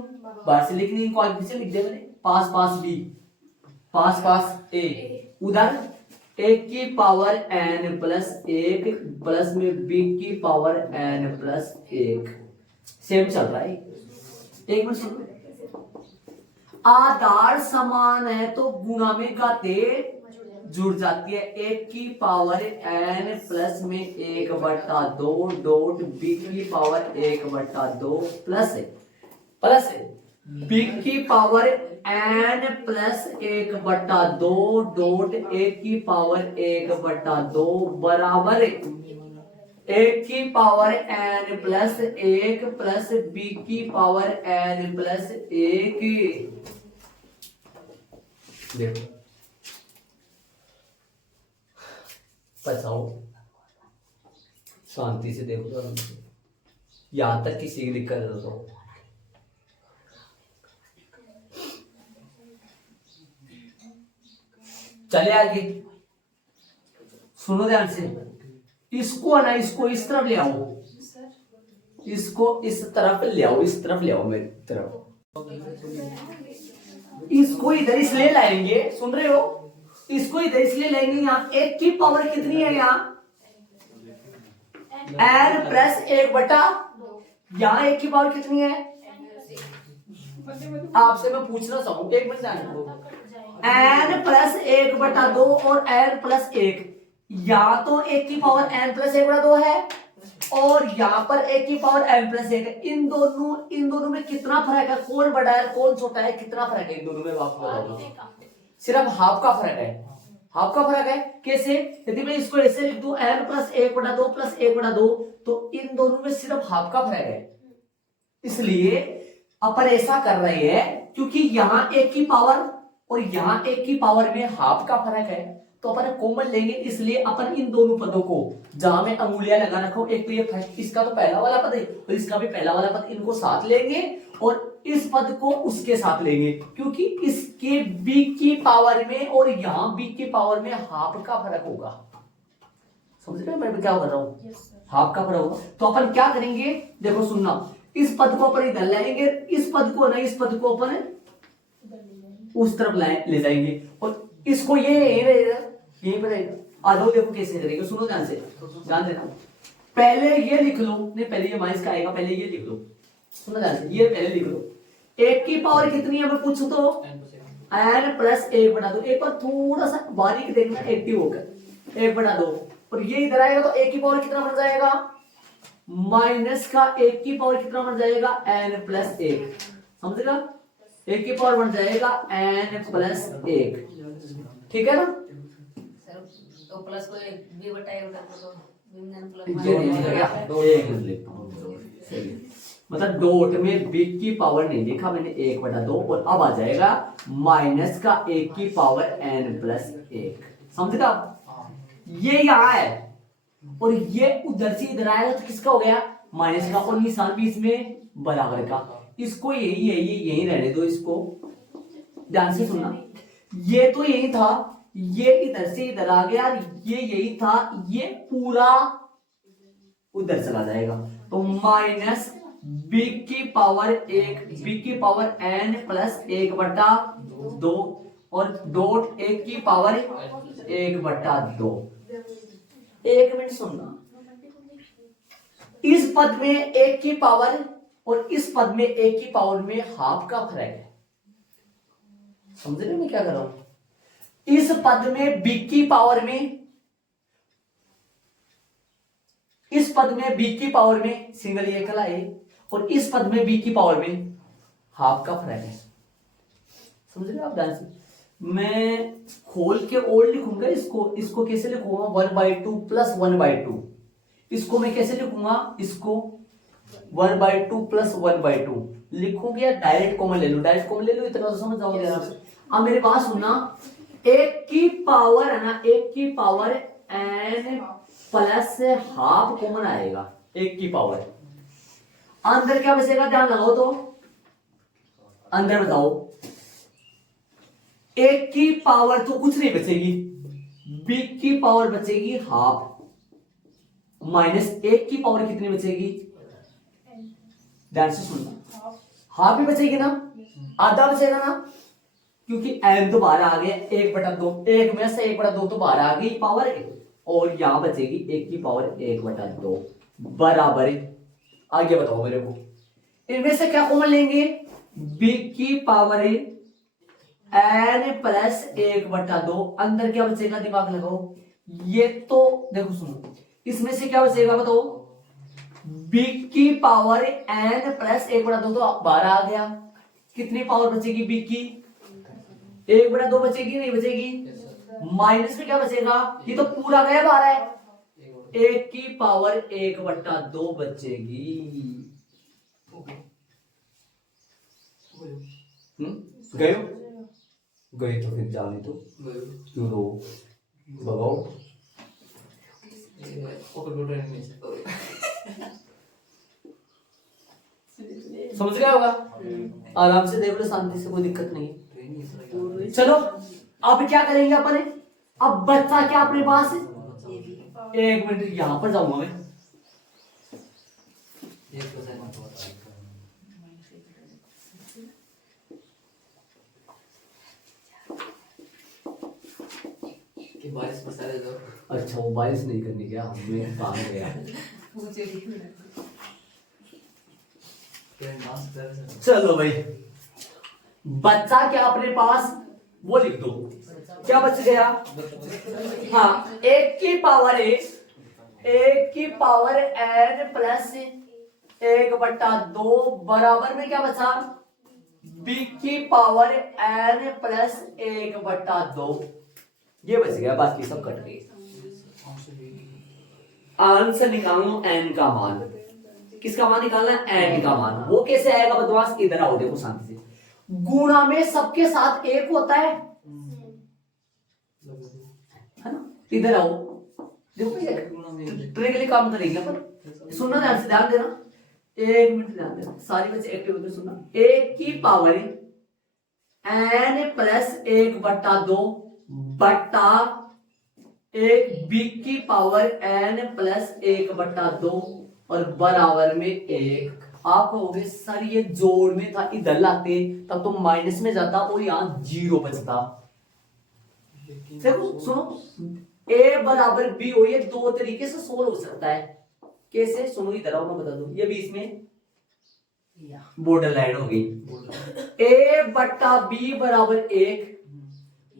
बाहर से, लेकिन इनको आगे से लिख दिया मैंने, पास पास बी, पास पास ए, उधर एक की पावर n प्लस 1 प्लस में बी की पावर n प्लस 1, सेम चल रहा है। एक मिनट सुनो, आधार समान है तो गुणा में घाते जुड़ जाती है, एक की पावर n प्लस में 1/2 डॉट बी की पावर 1/2 प्लस प्लस बी की पावर n प्लस 1/2 डॉट एक की पावर 1/2 बराबर एक की power n plus 1 plus B की पावर n प्लस 1। देखो बचाओ, शांति से देखो, यहां तक किसी की दिक्कत है तो चले आगे, सुनो ध्यान से, इसको ना, इसको इस तरफ ले आओ, इसको इस तरफ ले आओ, इस तरफ ले आओ मेरी तरफ, इसको इधर इसलिए लाएंगे, सुन रहे हो, इसको इधर इसलिए लाएंगे, यहाँ एक की पावर कितनी है, यहाँ n प्लस 1/, यहाँ एक की पावर कितनी है, आपसे मैं पूछना चाहूँ, एक मिनट ध्यान रखो, n प्लस 1/2 और n प्लस 1, या तो एक की पावर n प्लस 1/2 है और यहाँ पर एक की पावर n प्लस 1 है, इन दोनों में कितना फर्क है, कौन बड़ा है कौन छोटा है, कितना फर्क है इन दोनों में, आपको बताओ, सिर्फ हाफ का फर्क है, हाफ का फर्क है। कैसे, यदि मैं इसको ऐसे लिख दूं n प्लस 1/2 प्लस 1/2, तो इन दोनों में सिर्फ हाफ का फर्क है, इसलिए अपन ऐसा कर रहे हैं क्योंकि यहाँ एक की पावर और यहाँ एक की पावर में हाफ का फर्क है, तो अपन कॉमन लेंगे, इसलिए अपन इन दोनों पदों को, जहां मैं अंगुलियां लगा रखा हूं, एक तो ये फर्स्ट, इसका तो पहला वाला पद है और इसका भी पहला वाला पद, इनको साथ लेंगे और इस पद को उसके साथ लेंगे, क्योंकि इसके b की पावर में और यहाँ b की पावर में हाफ का फर्क होगा, समझ रहे हो मैं क्या कर रहा हूँ, हाफ का फर्क होगा, तो अपन क्या करेंगे, देखो सुनना, इस पद को अपन इधर लाएंगे, इस पद को ना, इस पद को अपन उस तरफ ले जाएंगे, और इसको ये रहेगा, यहीं पर रहेगा, आ जाओ देखो कैसे करेंगे, सुनो ध्यान से, ध्यान देना, पहले ये लिख लो, नहीं पहले ये माइनस का आएगा, पहले ये लिख लो, सुनो ध्यान से, ये पहले लिख लो, एक की पावर कितनी है मैं पूछूं तो n प्लस 1/2, एक बार थोड़ा सा बारीक देखना एक्टिव होकर, 1/2, और ये इधर आएगा तो एक की पावर कितना बन जाएगा, माइनस का एक की पावर कितना बन जाएगा, n प्लस 1, समझेगा, एक की पावर बन जाएगा n प्लस 1, ठीक है ना, तो प्लस को b बटाए मतलब डॉट में b की पावर नहीं लिखा मैंने, 1/2, और अब आ जाएगा माइनस का एक की पावर n प्लस 1, समझेगा, ये यहाँ है और ये उधर से इधर आएगा तो किसका हो गया, माइनस का, और निशान भी इसमें बराबर का, इसको यही रहने दो, इसको ध्यान से सुनना, ये तो यही था, ये इधर से इधर आ गया, ये यही था, ये पूरा उधर चला जाएगा, तो माइनस b की पावर 1, b की पावर n प्लस 1/2 और डॉट एक की पावर 1/2, एक मिनट सुनना, इस पद में एक की पावर और इस पद में a की पावर में हाफ का फर्क है। समझ रहे हो मैं क्या कर रहा हूं? इस पद में b की पावर में, इस पद में b की पावर में सिंगल ए अकेला ए, और इस पद में b की पावर में हाफ का फर्क है। समझ रहे हो आप ध्यान से? मैं खोल के और लिखूंगा इसको कैसे लिखूंगा? 1/2 प्लस 1/2। इसको मैं कैसे लिखूंगा? इसको 1/2 प्लस 1/2 लिखूंगी या डायरेक्ट कॉमन ले लूं? डायरेक्ट कॉमन ले लूं, इतना तो समझ जाओगे आराम से। अब मेरे पास सुनना, एक की पावर है ना, एक की power n plus half common आएगा। एक की पावर अंदर क्या बचेगा? ध्यान लगाओ तो अंदर बताओ। एक की पावर तो कुछ नहीं बचेगी, b की पावर बचेगी हाफ, माइनस एक की पावर कितनी बचेगी? ध्यान से सुनना, हाफ ही बचेगी ना, आधा बचेगा ना, क्योंकि n तो बाहर आ गया, 1/2, एक में से 1/2 तो बाहर आ गई पावर, और यहां बचेगी एक की पावर 1/2 बराबर। आगे बताओ मेरे को, इनमें से क्या कॉमन लेंगे? b की पावर n प्लस 1/2, अंदर क्या बचेगा? दिमाग लगाओ। ये तो देखो सुनो, इसमें से क्या बचेगा बताओ? b की पावर n प्लस 1/2 तो बाहर आ गया, कितनी पावर बचेगी b की? 1/2 बचेगी, नहीं बचेगी? माइनस में क्या बचेगा? ये तो पूरा गया बाहर है, एक की पावर 1/2 बचेगी। गए गए तो फिर जाने तो क्यों रो भगाओ। समझ गया होगा? आराम से देख लो, शांति से, कोई दिक्कत नहीं। चलो अब क्या करेंगे अपने? अब बच्चा क्या अपने पास है? एक मिनट यहां पर जाऊंगा मैं। अच्छा वो बारिश नहीं करनी क्या? हमें काम गया। चलो भाई, बच्चा क्या अपने पास, वो लिख दो। क्या बच गया? हाँ, एक की पावर n प्लस 1/2 बराबर में क्या बचा? b की पावर n प्लस 1/2, ये बच गया, बाकी सब कट गए। आंसर निकालो n का मान। किसका मान निकालना है? n का मान। वो कैसे आएगा बदमाश? इधर आओ, देखो शांति से। गुणा में सबके साथ एक होता है ना? इधर आओ, देखो ट्रिक काम करेंगे अपन। सुनना ध्यान से, ध्यान देना, एक मिनट ध्यान देना, सारी बच्चे एक्टिव होकर सुनना। एक की पावर n प्लस 1/2 बट्टा एक b की पावर n प्लस 1/2 और बराबर में 1। आप कहोगे सर ये जोड़ में था, इधर लाते तब तो माइनस में जाता और यहां 0 बचता। देखो सुनो, a बराबर b हो, ये दो तरीके से सोल्व हो सकता है। कैसे? सुनो इधर आओ, मैं बता दूं। ये बीच में बॉर्डर लाइन हो गई, a/b बराबर 1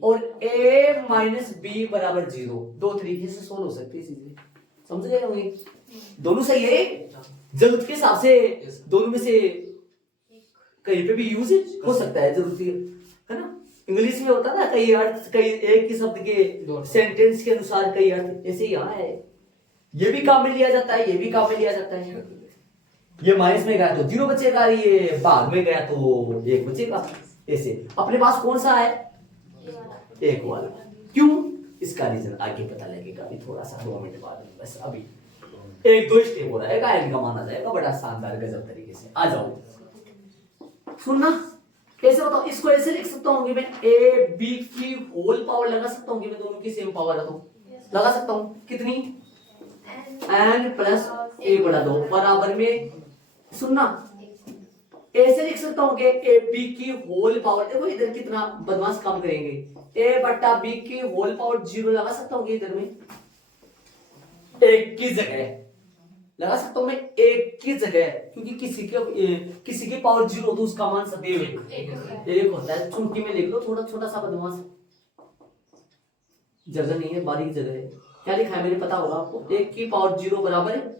और a माइनस बी बराबर 0। दो तरीके से सोल्व हो सकती है चीजें, समझ गए होंगे? दोनों सही है, जरूरत के हिसाब से दोनों में से कहीं पे भी यूज हो सकता है, जरूरत है ना? इंग्लिश में होता है ना, कई अर्थ, कई एक ही शब्द के सेंटेंस के अनुसार कई अर्थ, ऐसे यहाँ है। ये भी काम में लिया जाता है, ये भी काम में लिया जाता है। ये माइनस में गया तो 0 बचेगा, ये भाग में गया तो 1 बचेगा। ऐसे अपने पास कौन सा है? एक वाला। क्यों? इसका रीजन आगे पता लगेगा, अभी थोड़ा सा 2 मिनट बाद। बस अभी 1-2 स्टेप हो रहेगा, इनका माना जाएगा बड़ा शानदार गजब तरीके से। आ जाओ सुनना, कैसे बताओ? इसको ऐसे लिख सकता हूँ मैं, ए बी की होल पावर लगा सकता हूँ, मैं दोनों की सेम पावर है तो लगा सकता हूँ। कितनी? n प्लस 1/2 बराबर में, सुनना, ऐसे लिख सकता हूँ कि ए बी की होल पावर, देखो इधर कितना बदमाश काम करेंगे, a/b की होल पावर 0 लगा सकता हूँ इधर में, एक की जगह लगा सकता हूं मैं एक की जगह, क्योंकि किसी की पावर 0 तो उसका मान सदैव एक होता है। चुटकी में लिख लो, थोड़ा छोटा सा बदमाश, जगह नहीं है, बारीक जगह है। क्या लिखा है मैंने, पता होगा आपको, एक की पावर 0 बराबर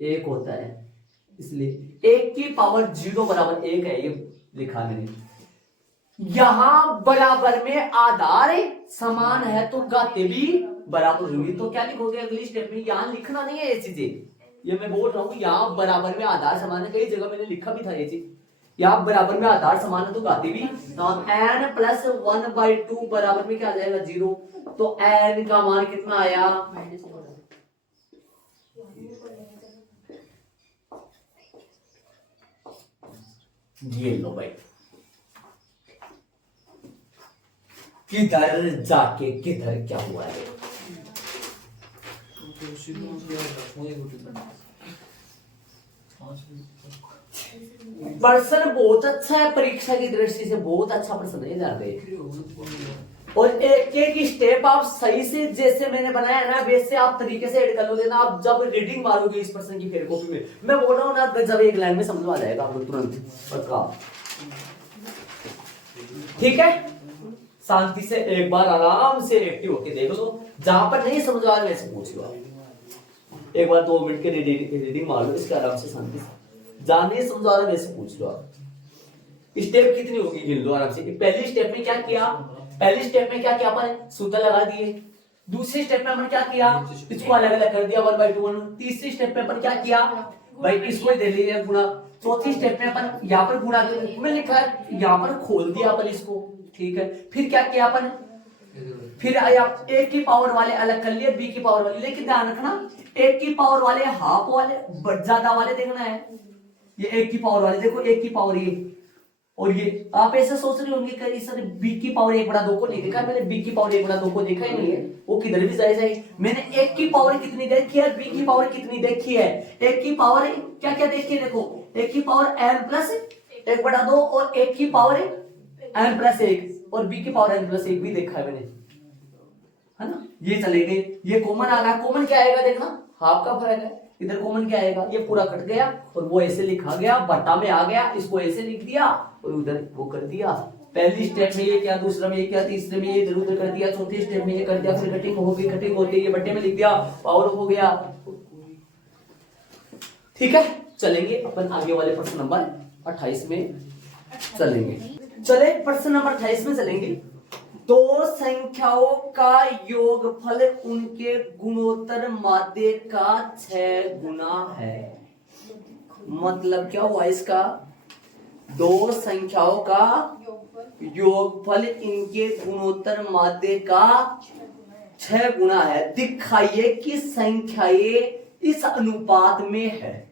एक होता है, इसलिए एक की पावर 0 बराबर एक है, ये लिखा मैंने। यहां बराबर में आधार समान है तो घातें भी बराबर होंगी। तो क्या लिखोगे अगली स्टेप में, यहां लिखना नहीं है ये चीजें, ये मैं बोल रहा हूं यहां बराबर में आधार समान है, कई जगह मैंने लिखा भी था ये चीज। यहां बराबर में आधार समान है तो घातें भी n प्लस 1/2 बराबर में क्या आ जाएगा 0। तो n का मान कितना आया, ये लो भाई, किधर जाके किधर क्या हुआ है। प्रश्न बहुत अच्छा है, परीक्षा की दृष्टि से बहुत अच्छा प्रश्न है यार भाई। और एक एक स्टेप आप सही से जैसे मैंने बनाया है ना वैसे आप तरीके से ऐड कर लोगे ना, आप जब रीडिंग मारोगे इस प्रश्न की फेर कॉपी में, मैं बोल रहा हूँ ना, जब एक लाइन में समझ में आ जाएगा आपको तुरंत पक्का। ठीक है, शांति से एक बार आराम से एक्टिव होके देख लो, जहां पर नहीं समझ आ रहा वैसे पूछ लो आप। एक बार 2 मिनट के रीडिंग मार लो इसके आराम से, शांति से, जहां नहीं समझ आ रहा वैसे पूछ लो आप। स्टेप कितनी होगी गिन लो आराम से। पहली स्टेप में क्या किया, पहली स्टेप में क्या किया अपन, सूत्र लगा दिए। दूसरी स्टेप में अपन क्या किया, इसको अलग अलग कर दिया 1/2 1। तीसरी स्टेप में अपन क्या किया भाई, इसको दे लिया गुणा। चौथी स्टेप में अपन यहाँ पर गुणा के रूप में लिखा है, यहाँ पर खोल दिया अपन इसको, ठीक है। फिर क्या किया अपन, फिर ए की पावर वाले अलग कर लिए, बी की पावर वाले, लेकिन ध्यान रखना ए की पावर वाले हाफ वाले ज्यादा वाले देखना है। ये ए की पावर वाले देखो, एक की पावर ये, और ये आप ऐसे सोच रहे होंगे कि सर बी की पावर 1/2 को नहीं देखा मैंने, बी की पावर 1/2 को देखा ही नहीं है, वो किधर भी जाए जाए। मैंने एक की पावर कितनी देखी है, बी की पावर कितनी देखी है। एक की पावर क्या क्या देखी है, देखो एक की पावर n प्लस 1/2 और एक की पावर n प्लस 1 और बी की पावर n प्लस 1 भी देखा है मैंने, है ना। ये चले गए, ये कॉमन आ रहा है, कॉमन क्या आएगा देखना, हाफ का फर्क है, इधर कॉमन क्या आएगा, ये पूरा कट गया और वो ऐसे लिखा गया, बट्टा में आ गया, इसको ऐसे लिख दिया और उधर वो कर दिया। पहली स्टेप में ये क्या, दूसरा में ये क्या, तीसरे में ये इधर उधर कर दिया, चौथे स्टेप में ये कर दिया, फिर कटिंग हो गई, कटिंग होते ये बट्टे में लिख दिया, पावर हो गया। ठीक है, चलेंगे अपन आगे वाले प्रश्न नंबर 28 में चलेंगे। चले प्रश्न नंबर 28 में चलेंगे। दो संख्याओं का योगफल उनके गुणोत्तर माध्य का 6 गुना है। मतलब क्या हुआ इसका, दो संख्याओं का योगफल इनके गुणोत्तर माध्य का 6 गुना है। दिखाइए कि संख्याएं इस अनुपात में है।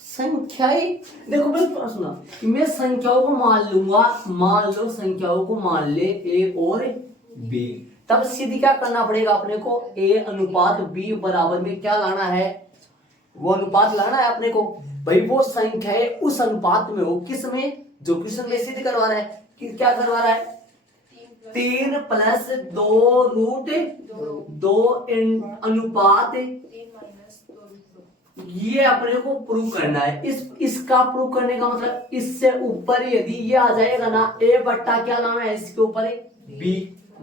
संख्याएं देखो मैं सुना, मैं संख्याओं को मान लूंगा, मान लो संख्याओं को मान ले a और b, तब सीधी क्या करना पड़ेगा अपने को, a अनुपात b बराबर में क्या लाना है, वो अनुपात लाना है अपने को भाई। वो संख्याएं उस अनुपात में हो, किस में, जो क्वेश्चन में सिद्ध करवा रहा है कि क्या करवा रहा है, 3 + 2√2 अनुपात, ये अपने को प्रूव करना है। इसका प्रूव करने का मतलब इससे ऊपर यदि ये आ जाएगा ना, a बट्टा क्या लाना है इसके ऊपर b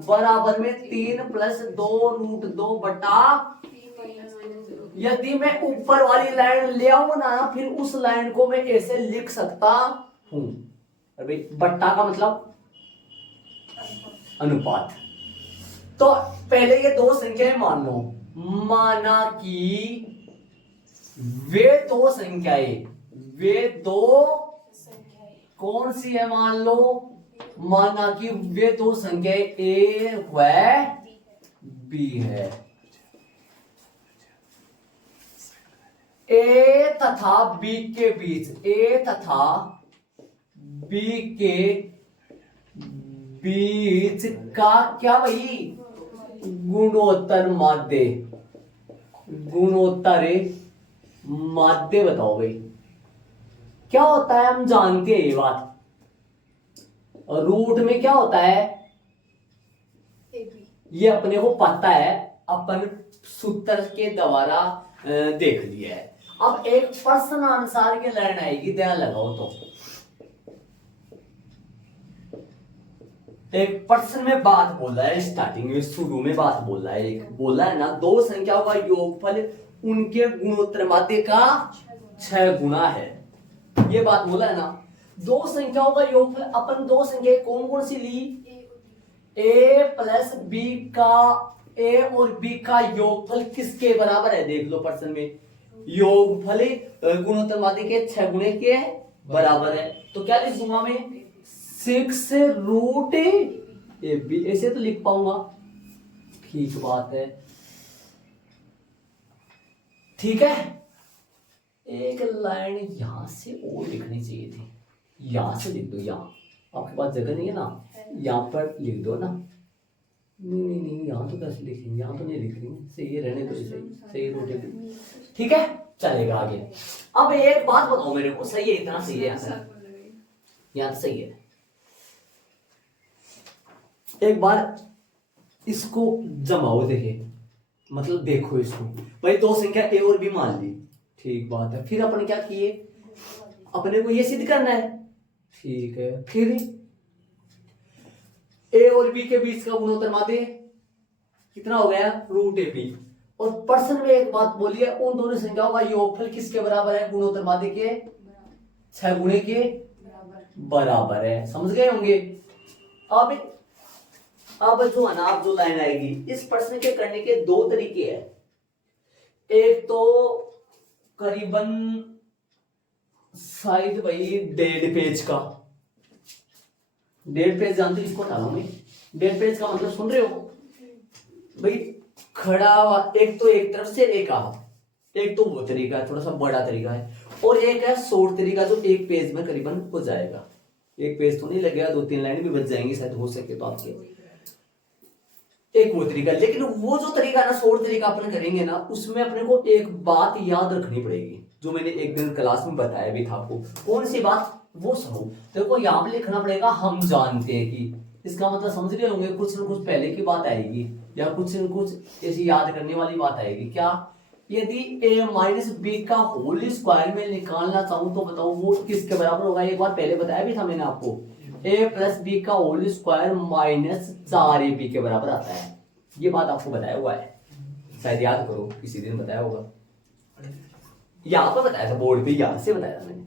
बराबर में 3 + 2√2 बट्टा, यदि मैं ऊपर वाली लाइन ले आऊं ना, फिर उस लाइन को मैं ऐसे लिख सकता हूं। अरे बट्टा का मतलब अनुपात। तो पहले ये दो संख्याएं मान लो, माना कि वे दो संख्याएं, वे दो कौन सी है, मान लो माना कि वे दो संख्याएं a व b है। a तथा b के बीच, a तथा b के बीच का क्या भाई, गुणोत्तर माध्य, गुणोत्तर माध्य बताओ भाई क्या होता है, हम जानते हैं ये बात। और रूट में क्या होता है ये अपने को पता है, अपन सूत्र के द्वारा देख लिया है। अब एक प्रश्न अनुसार की लाइन आएगी, ध्यान लगाओ। तो एक प्रश्न में बात बोला है, स्टार्टिंग में शुरू में बात बोला है, एक बोला है ना, दो संख्याओं का योगफल उनके गुणोत्तर माध्य का 6 गुना है। ये बात बोला है ना। दो संख्याओं का योगफल, अपन दो संख्या कौन कौन सी ली? ए प्लस बी का, ए और बी का योगफल किसके बराबर है? देख लो प्रश्न में, योगफल गुणोत्तर माध्य के 6 गुणे के बराबर है। तो क्या लिख दूंगा मैं? 6 रूट ए बी, ऐसे तो लिख पाऊंगा। ठीक बात है, ठीक है। एक लाइन यहां से और लिखनी चाहिए थी, यहां से लिख दो। यहां आपके पास जगह नहीं है ना, यहाँ पर लिख दो ना। नहीं, यहाँ तो कैसे लिखेंगे? यहाँ तो नहीं लिख रही, सही रहने दो, सही रूट है, ठीक है, चलेगा आगे। अब एक बात बताओ मेरे को, सही है? इतना सही है यहाँ तो सही है। एक बार इसको जमाओ, देखे मतलब देखो इसको भाई, दो संख्या ए और बी मान ली, ठीक बात है। फिर अपन क्या किए? अपने को ये सिद्ध करना है, ठीक है। फिर ए और बी के बीच का गुणोत्तर माध्य कितना हो गया? Root A B. और प्रश्न में एक बात बोली है, उन दोनों संख्याओं का योगफल किसके बराबर है? गुणोत्तर माध्य के 6 गुणे के बराबर है। समझ गए होंगे। अब जो है ना, अब जो लाइन आएगी, इस प्रश्न के करने के दो तरीके हैं। एक तो करीबन शायद भाई 1.5 पेज का, 1.5 पेज जानते हो इसको? डालू मैं 1.5 पेज का मतलब सुन रहे हो भाई? खड़ा हुआ, एक तो एक तरफ से एक तो वो तरीका है, थोड़ा सा बड़ा तरीका है, और एक है शॉर्ट तरीका जो एक पेज में करीबन हो जाएगा। एक पेज तो नहीं लगेगा, 2-3 लाइन भी बच जाएंगी शायद, हो सके तो आपके। एक वो तरीका, लेकिन वो जो तरीका ना, शॉर्ट तरीका अपन करेंगे ना, उसमें अपने को एक बात याद रखनी पड़ेगी, जो मैंने एक दिन क्लास में बताया भी था आपको। कौन सी बात? वो सुनो। देखो यहाँ पे लिखना पड़ेगा हम जानते हैं कि, इसका मतलब समझ रहे होंगे, कुछ न कुछ पहले की बात आएगी या कुछ न कुछ ऐसी याद करने वाली बात आएगी। क्या? यदि a माइनस बी का होल स्क्वायर में निकालना चाहूं तो बताओ वो किसके बराबर होगा? एक बार पहले बताया भी था मैंने आपको, a प्लस बी का होल स्क्वायर माइनस 4ab के बराबर आता है। ये बात आपको बताया हुआ है, शायद याद करो, किसी दिन बताया होगा, यहाँ पर बताया था बोर्ड पे, यहाँ से बताया था मैंने,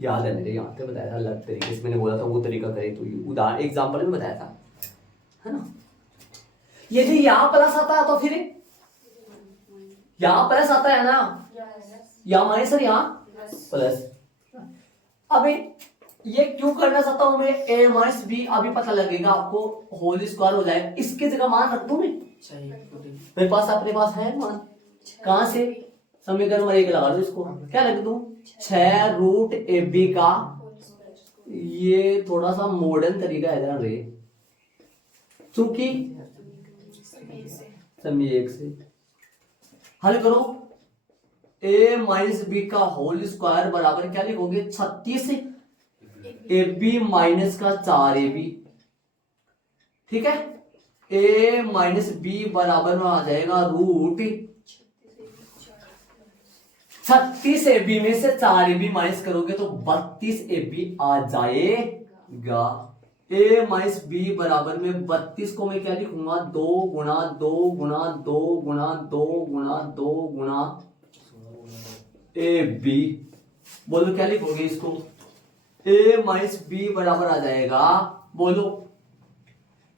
याद है मेरे, यहाँ पे बताया था अलग तरीके से। मैंने बोला था वो तरीका करे तो उदाहरण एग्जाम्पल में बताया था, है ना। यदि यहाँ प्लस आता है तो फिर यहाँ प्लस आता है ना, यहाँ माइनस और यहाँ प्लस। अभी ये क्यों करना चाहता हूं मैं? a माइनस बी अभी पता लगेगा आपको, होल स्क्वायर हो जाएगा। इसके जगह मान रख दूं मैं, मेरे पास, अपने पास है मान। कहां से? समीकरण नंबर 1 लगा लो इसको। क्या लग दूं? 6 रूट ए बी का, ये थोड़ा सा मॉडर्न तरीका है ध्यान रहे, क्योंकि समी 1 से हल करो। a माइनस बी का होल स्क्वायर बराबर क्या लिखोगे? 36 ए बी माइनस का 4ab, ठीक है। a माइनस बी बराबर में आ जाएगा रूट 36 ए बी में से 4ab माइनस करोगे तो 32 ए बी आ जाएगा। a माइनस बी बराबर में 32 को मैं क्या लिखूंगा? 2 गुणा 2 गुणा 2 गुणा 2 गुणा 2 गुणा ए बी। बोलो क्या लिखोगे इसको? a माइनस बी बराबर आ जाएगा, बोलो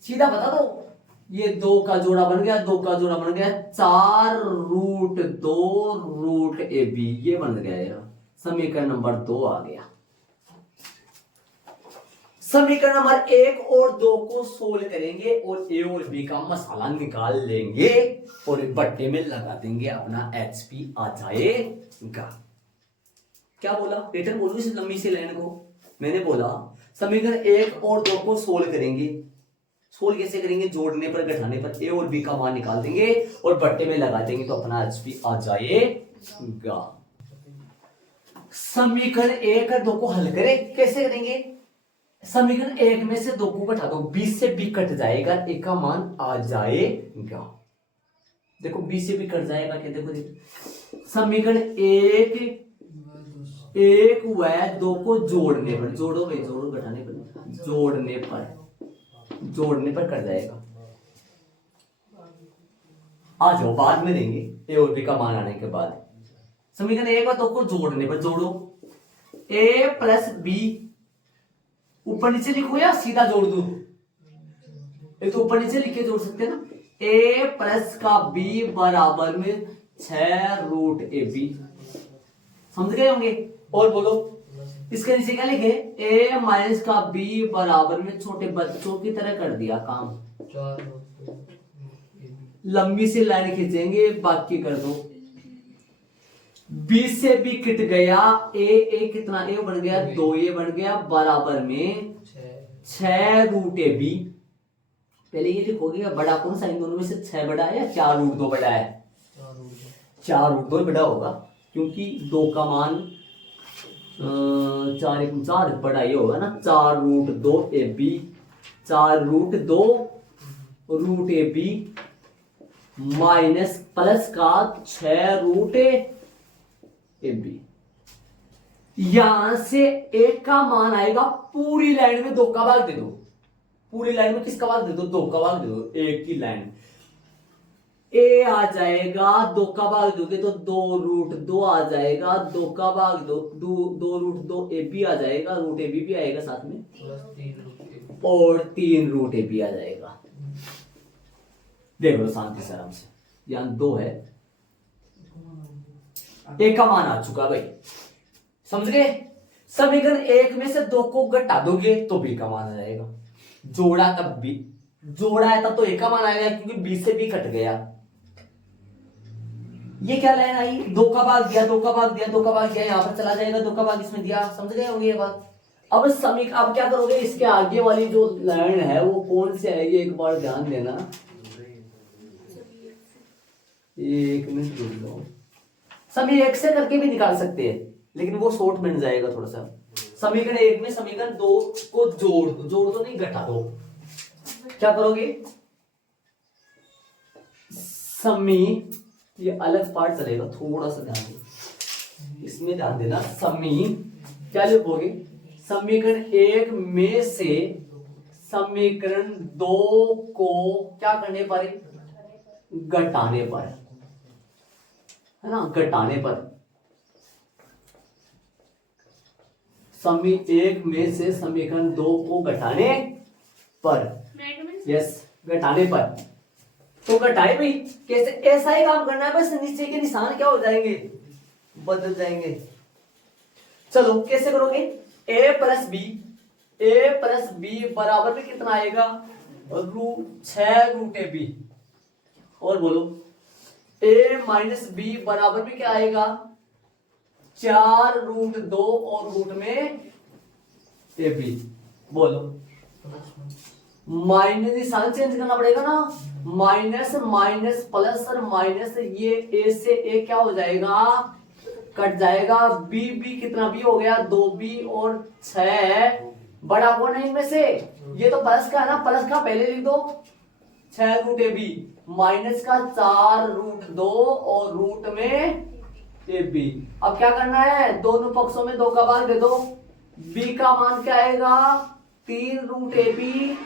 सीधा बता दो। ये 2 का जोड़ा बन गया, 2 का जोड़ा बन गया 4 रूट 2 रूट ए बी, ये बन गया। समीकरण नंबर 2 आ गया। समीकरण नंबर 1 और 2 को सोल्व करेंगे और ए और बी का मसाला निकाल लेंगे और बट्टे में लगा देंगे, अपना एचपी आ जाएगा। क्या बोला? रिटर्न बोलो इस लंबी सी लाइन को। मैंने बोला समीकरण 1 और 2 को सोल्व करेंगे। सोल्व कैसे करेंगे? जोड़ने पर, घटाने पर ए और बी का मान निकाल देंगे और बट्टे में लगा देंगे तो अपना एचपी आ जाएगा। समीकरण 1 और 2 को हल करें, कैसे करेंगे? समीकरण 1 में से 2 को घटा दो, 20 से b कट जाएगा, ए का मान आ जाएगा। देखो बी से भी कट जाएगा क्या, देखो देखो समीकरण एक व दो को जोड़ने पर, जोड़ो भाई जोड़ो, घटाने पर, जोड़ने पर कट जाएगा। आ जाओ बाद में देंगे ए और बी का मान आने के बाद। समीकरण एक व दो को जोड़ने पर, जोड़ो ए प्लस बी, ऊपर नीचे लिखो या सीधा जोड़ दो, एक तो ऊपर नीचे लिख के जोड़ सकते हैं ना। ए प्लस का बी बराबर में 6 रूट ए बी, समझ गए होंगे। और बोलो इसके नीचे क्या लिखे, ए माइनस का बी बराबर में छोटे बच्चों की तरह कर दिया काम, लंबी सी लाइन खींचेंगे, बाकी कर दो। बी से बी कट गया, ए कितना, ए बन गया 2, ए बन गया बराबर में 6 रूट ए बी। पहले ये लिखोगे बड़ा कौन सा, इन दोनों में से 6 बड़ा है या 4 रूट 2 बड़ा है? 4 रूट 2 बड़ा होगा, क्योंकि 2 का मान 4 बड़ा ही होगा ना। 4 root 2 A B, 4 root 2 root A B minus plus का 6 रूट ए बी। यहां से एक का मान आएगा, पूरी लाइन में 2 का भाग दे दो, पूरी लाइन में किसका भाग दे दो, 2 का भाग दे दो, एक की लाइन ए आ जाएगा, 2 का भाग दोगे तो 2 रूट 2 आ जाएगा, 2 का भाग दो 2 रूट 2 ए बी आ जाएगा, रूट ए बी भी आएगा साथ में, और 3 रूट ए बी आ जाएगा। देख लो शांति से आराम से, यहां 2 है, एक का मान आ चुका भाई, समझ गए। समीकरण 1 में से 2 को घटा दोगे तो बी का मान आ जाएगा, जोड़ा तब बी, जोड़ा है तब तो एक का मान आएगा, क्योंकि बी से बी कट गया। ये क्या लाइन आई, 2 का भाग दिया, 2 का भाग दिया, 2 का भाग दिया, यहां पर चला जाएगा, 2 का भाग इसमें दिया, समझ गए होंगे ये बात। अब अब क्या करोगे, इसके आगे वाली जो लाइन है वो कौन सी आएगी, एक बार ध्यान देना, एक मिनट रुक लो। सभी एक से करके भी निकाल सकते हैं, लेकिन वो शॉर्ट बन जाएगा थोड़ा सा। समीकरण 1 में समीकरण 2 को जोड़ दो, जोड़ दो नहीं घटा दो। क्या करोगे, समी, ये अलग पार्ट चलेगा, थोड़ा सा ध्यान दो, इसमें ध्यान देना। समी क्या लिखोगे, समीकरण 1 में से समीकरण 2 को क्या करने पर, घटाने पर, है ना, घटाने पर। समी 1 में से समीकरण 2 को घटाने पर, यस घटाने पर, तो घटाए भाई कैसे, ऐसा ही काम करना है, बस नीचे के निशान क्या हो जाएंगे, बदल जाएंगे। चलो कैसे करोगे, ए प्लस बी बराबर में कितना आएगा, 6 रूट ए बी। और बोलो ए माइनस बी बराबर में क्या आएगा, 4 रूट 2 और रूट में ए बी। बोलो माइनस निशान चेंज करना पड़ेगा ना, माइनस माइनस प्लस और माइनस, ये ए से ए क्या हो जाएगा, कट जाएगा। बी कितना बी हो गया, 2b और 6, बड़ा कौन है इनमें से, ये तो प्लस का है ना, प्लस का पहले लिख दो, 6 रूट ए बी माइनस का 4 रूट 2 और रूट में ए बी। अब क्या करना है, दोनों पक्षों में 2 का भाग दे दो, बी का मान क्या आएगा, 3 रूट ए बी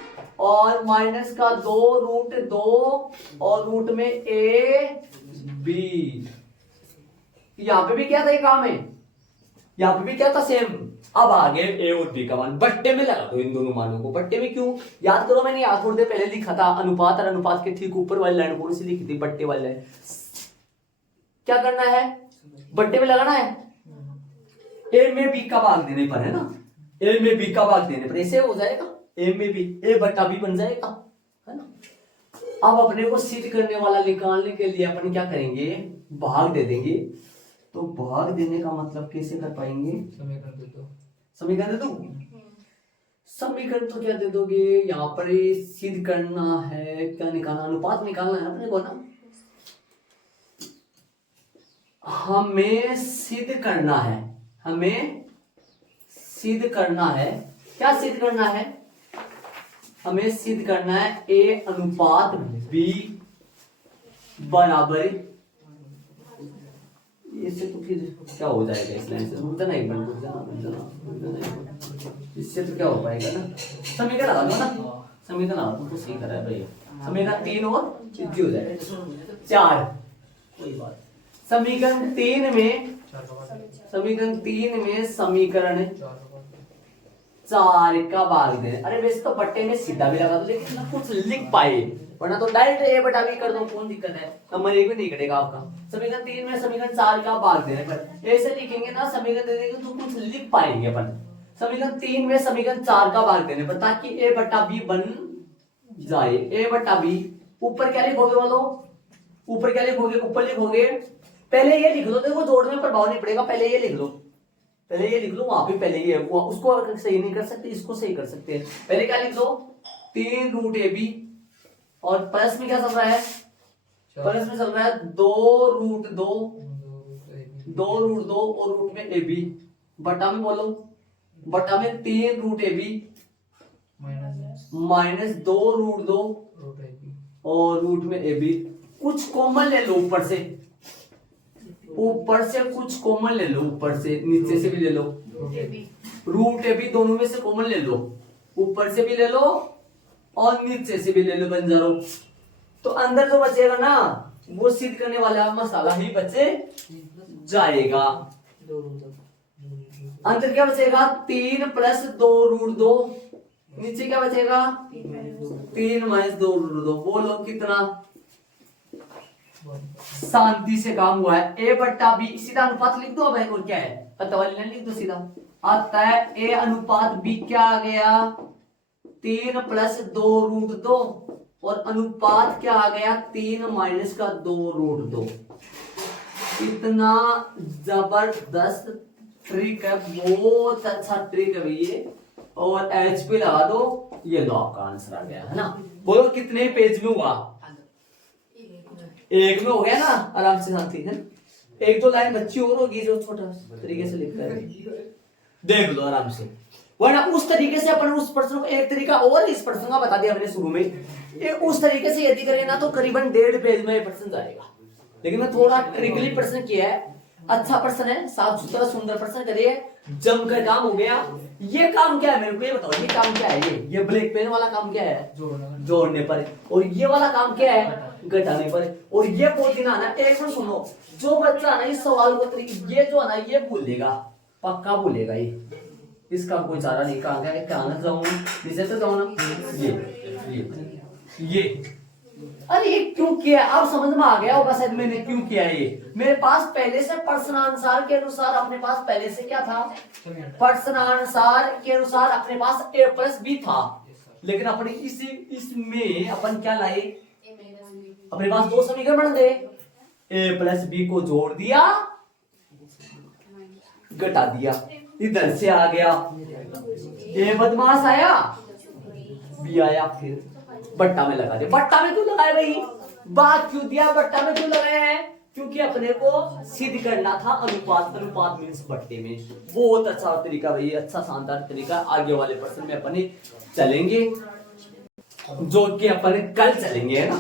और माइनस का 2 रूट 2 और रूट में ए बी। यहां पे भी क्या था, ये काम है, यहां पे भी क्या था, सेम। अब आगे ए और बी का मान बट्टे में लगा दो, इन दोनों मानों को बट्टे में। क्यों, याद करो मैंने याद थोड़ी देर पहले लिखा था, अनुपात और अनुपात के ठीक ऊपर वाली लाइन कौन सी लिखी थी, बट्टे वाली लाइन। क्या करना है, बट्टे में लगाना है, ए में बी का भाग देने पर, है ना, ए में बी का भाग देने पर ऐसे हो जाएगा, ए में बी, ए बट्टा बी बन जाएगा, है ना। अब अपने को सिद्ध करने वाला निकालने के लिए अपन क्या करेंगे, भाग दे देंगे। तो भाग देने का मतलब कैसे कर पाएंगे, समीकरण दे दो, समीकरण तो क्या दे दोगे, यहाँ पर सिद्ध करना है, क्या निकालना, अनुपात निकालना है अपने को ना, हमें सिद्ध करना है, हमें सिद्ध करना है, क्या सिद्ध करना है, हमें सिद्ध करना है ए अनुपात बी बराबर इससे तो फिर क्या हो जाएगा इस लाइन से, रुक जाना एक मिनट, रुक जाना एक मिनट। इससे तो क्या हो पाएगा ना, समीकरण लगा दो ना, समीकरण लगा दो तो सही करा है भैया। समीकरण 3 और इजी हो जाएगा 4, कोई बात। समीकरण 3 में समीकरण 4 का भाग दे। अरे वैसे तो पट्टे में सीधा भी लगा दो, लेकिन ना कुछ लिख पाए, वरना तो डायरेक्ट ए बटा बी कर दो, कौन दिक्कत है, नंबर 1 भी नहीं कटेगा आपका। समीकरण 3 में समीकरण 4 का भाग देने पर ऐसे लिखेंगे ना, समीकरण दे देंगे तो कुछ लिख पाएंगे अपन। समीकरण 3 में समीकरण 4 का भाग देने पर, ताकि ए बटा बी बन जाए। ए बटा बी ऊपर क्या लिखोगे बोलो, ऊपर क्या लिखोगे, ऊपर लिखोगे पहले ये लिख लो, देखो जोड़ में प्रभाव नहीं पड़ेगा, पहले ये लिख लो, पहले ये लिख लो, वहां पे पहले ये वो उसको सही नहीं कर सकते, इसको सही कर सकते हैं। पहले क्या लिख लो, 3 रूट ए बी, और प्लस में क्या चल रहा है, प्लस में चल रहा है 2 रूट 2 और रूट में ए बी, बटा में बोलो, बटा में 3 root A B minus 2 root 2 और रूट में ए बी। कुछ कॉमन ले लो ऊपर से, ऊपर से कुछ कॉमन ले लो, ऊपर से नीचे से भी ले लो, रूट ए बी दोनों में से कॉमन ले लो, ऊपर से भी ले लो और नीचे से भी ले लो, बन जाओ। तो अंदर जो बचेगा ना वो सिद्ध करने वाला मसाला ही बचे जाएगा। अंदर क्या बचेगा, 3 प्लस 2 रूट 2, नीचे क्या बचेगा 3 माइनस 2 रूट 2। बोलो कितना, शांति से काम हुआ है। ए बट्टा बी सीधा अनुपात लिख दो भाई, और क्या है पता वाली लाइन लिख दो सीधा, आता है ए अनुपात बी क्या आ गया 3 प्लस 2 रूट 2 और अनुपात क्या आ गया 3 माइनस का 2 रूट 2। इतना जबरदस्त ट्रिक है, बहुत अच्छा ट्रिक है ये, और एच पे लगा दो, ये लो आपका आंसर आ गया है ना। बोलो कितने पेज में हुआ, एक में हो गया ना आराम से शांति है। एक दो लाइन बच्ची और होगी जो छोटा तरीके से लिखता है, देख लो आराम से, वरना उस तरीके से अपन उस प्रश्न को एक तरीका और इस प्रश्न का बता दिया मैंने शुरू में, ये उस तरीके से यदि करें ना तो करीबन 1.5 पेज में ये प्रश्न जाएगा। लेकिन मैं थोड़ा ट्रिकली प्रश्न किया है, अच्छा प्रश्न है, साफ सुथरा सुंदर प्रश्न करिए, जमकर काम हो गया। ये काम क्या है मेरे को ये बताओ, ये काम क्या है, ये ब्लैक पेन वाला काम क्या है, जोड़ने पर, और ये वाला काम क्या है, घटाने पर। और ये पोथी ना एक बार सुनो, जो बच्चा ना इस सवाल को ये जो है ना ये भूलेगा, पक्का भूलेगा ये, इसका कोई चारा नहीं। कहा गया कहा जाऊँ नीचे तो जाऊँ ना, ये अरे ये क्यों किया, अब समझ में आ गया होगा शायद मैंने क्यों किया ये। मेरे पास पहले से प्रश्नानुसार के अनुसार अपने पास पहले से क्या था, प्रश्नानुसार के अनुसार अपने पास ए प्लस बी था, लेकिन अपने इसमें अपन क्या लाए, अपने पास 2 समीकरण बन गए, ए प्लस बी को जोड़ दिया घटा दिया, इधर से आ गया ए बदमाश आया बी आया, फिर बट्टा में लगा दिया। बट्टा में क्यों लगाया भाई, बात क्यों दिया बट्टा में क्यों लगाया है, क्योंकि अपने को सिद्ध करना था अनुपात, अनुपात मींस बट्टे में। बहुत अच्छा तरीका भाई, अच्छा शानदार तरीका। आगे वाले प्रश्न में अपन चलेंगे, जो कि अपन कल चलेंगे है ना।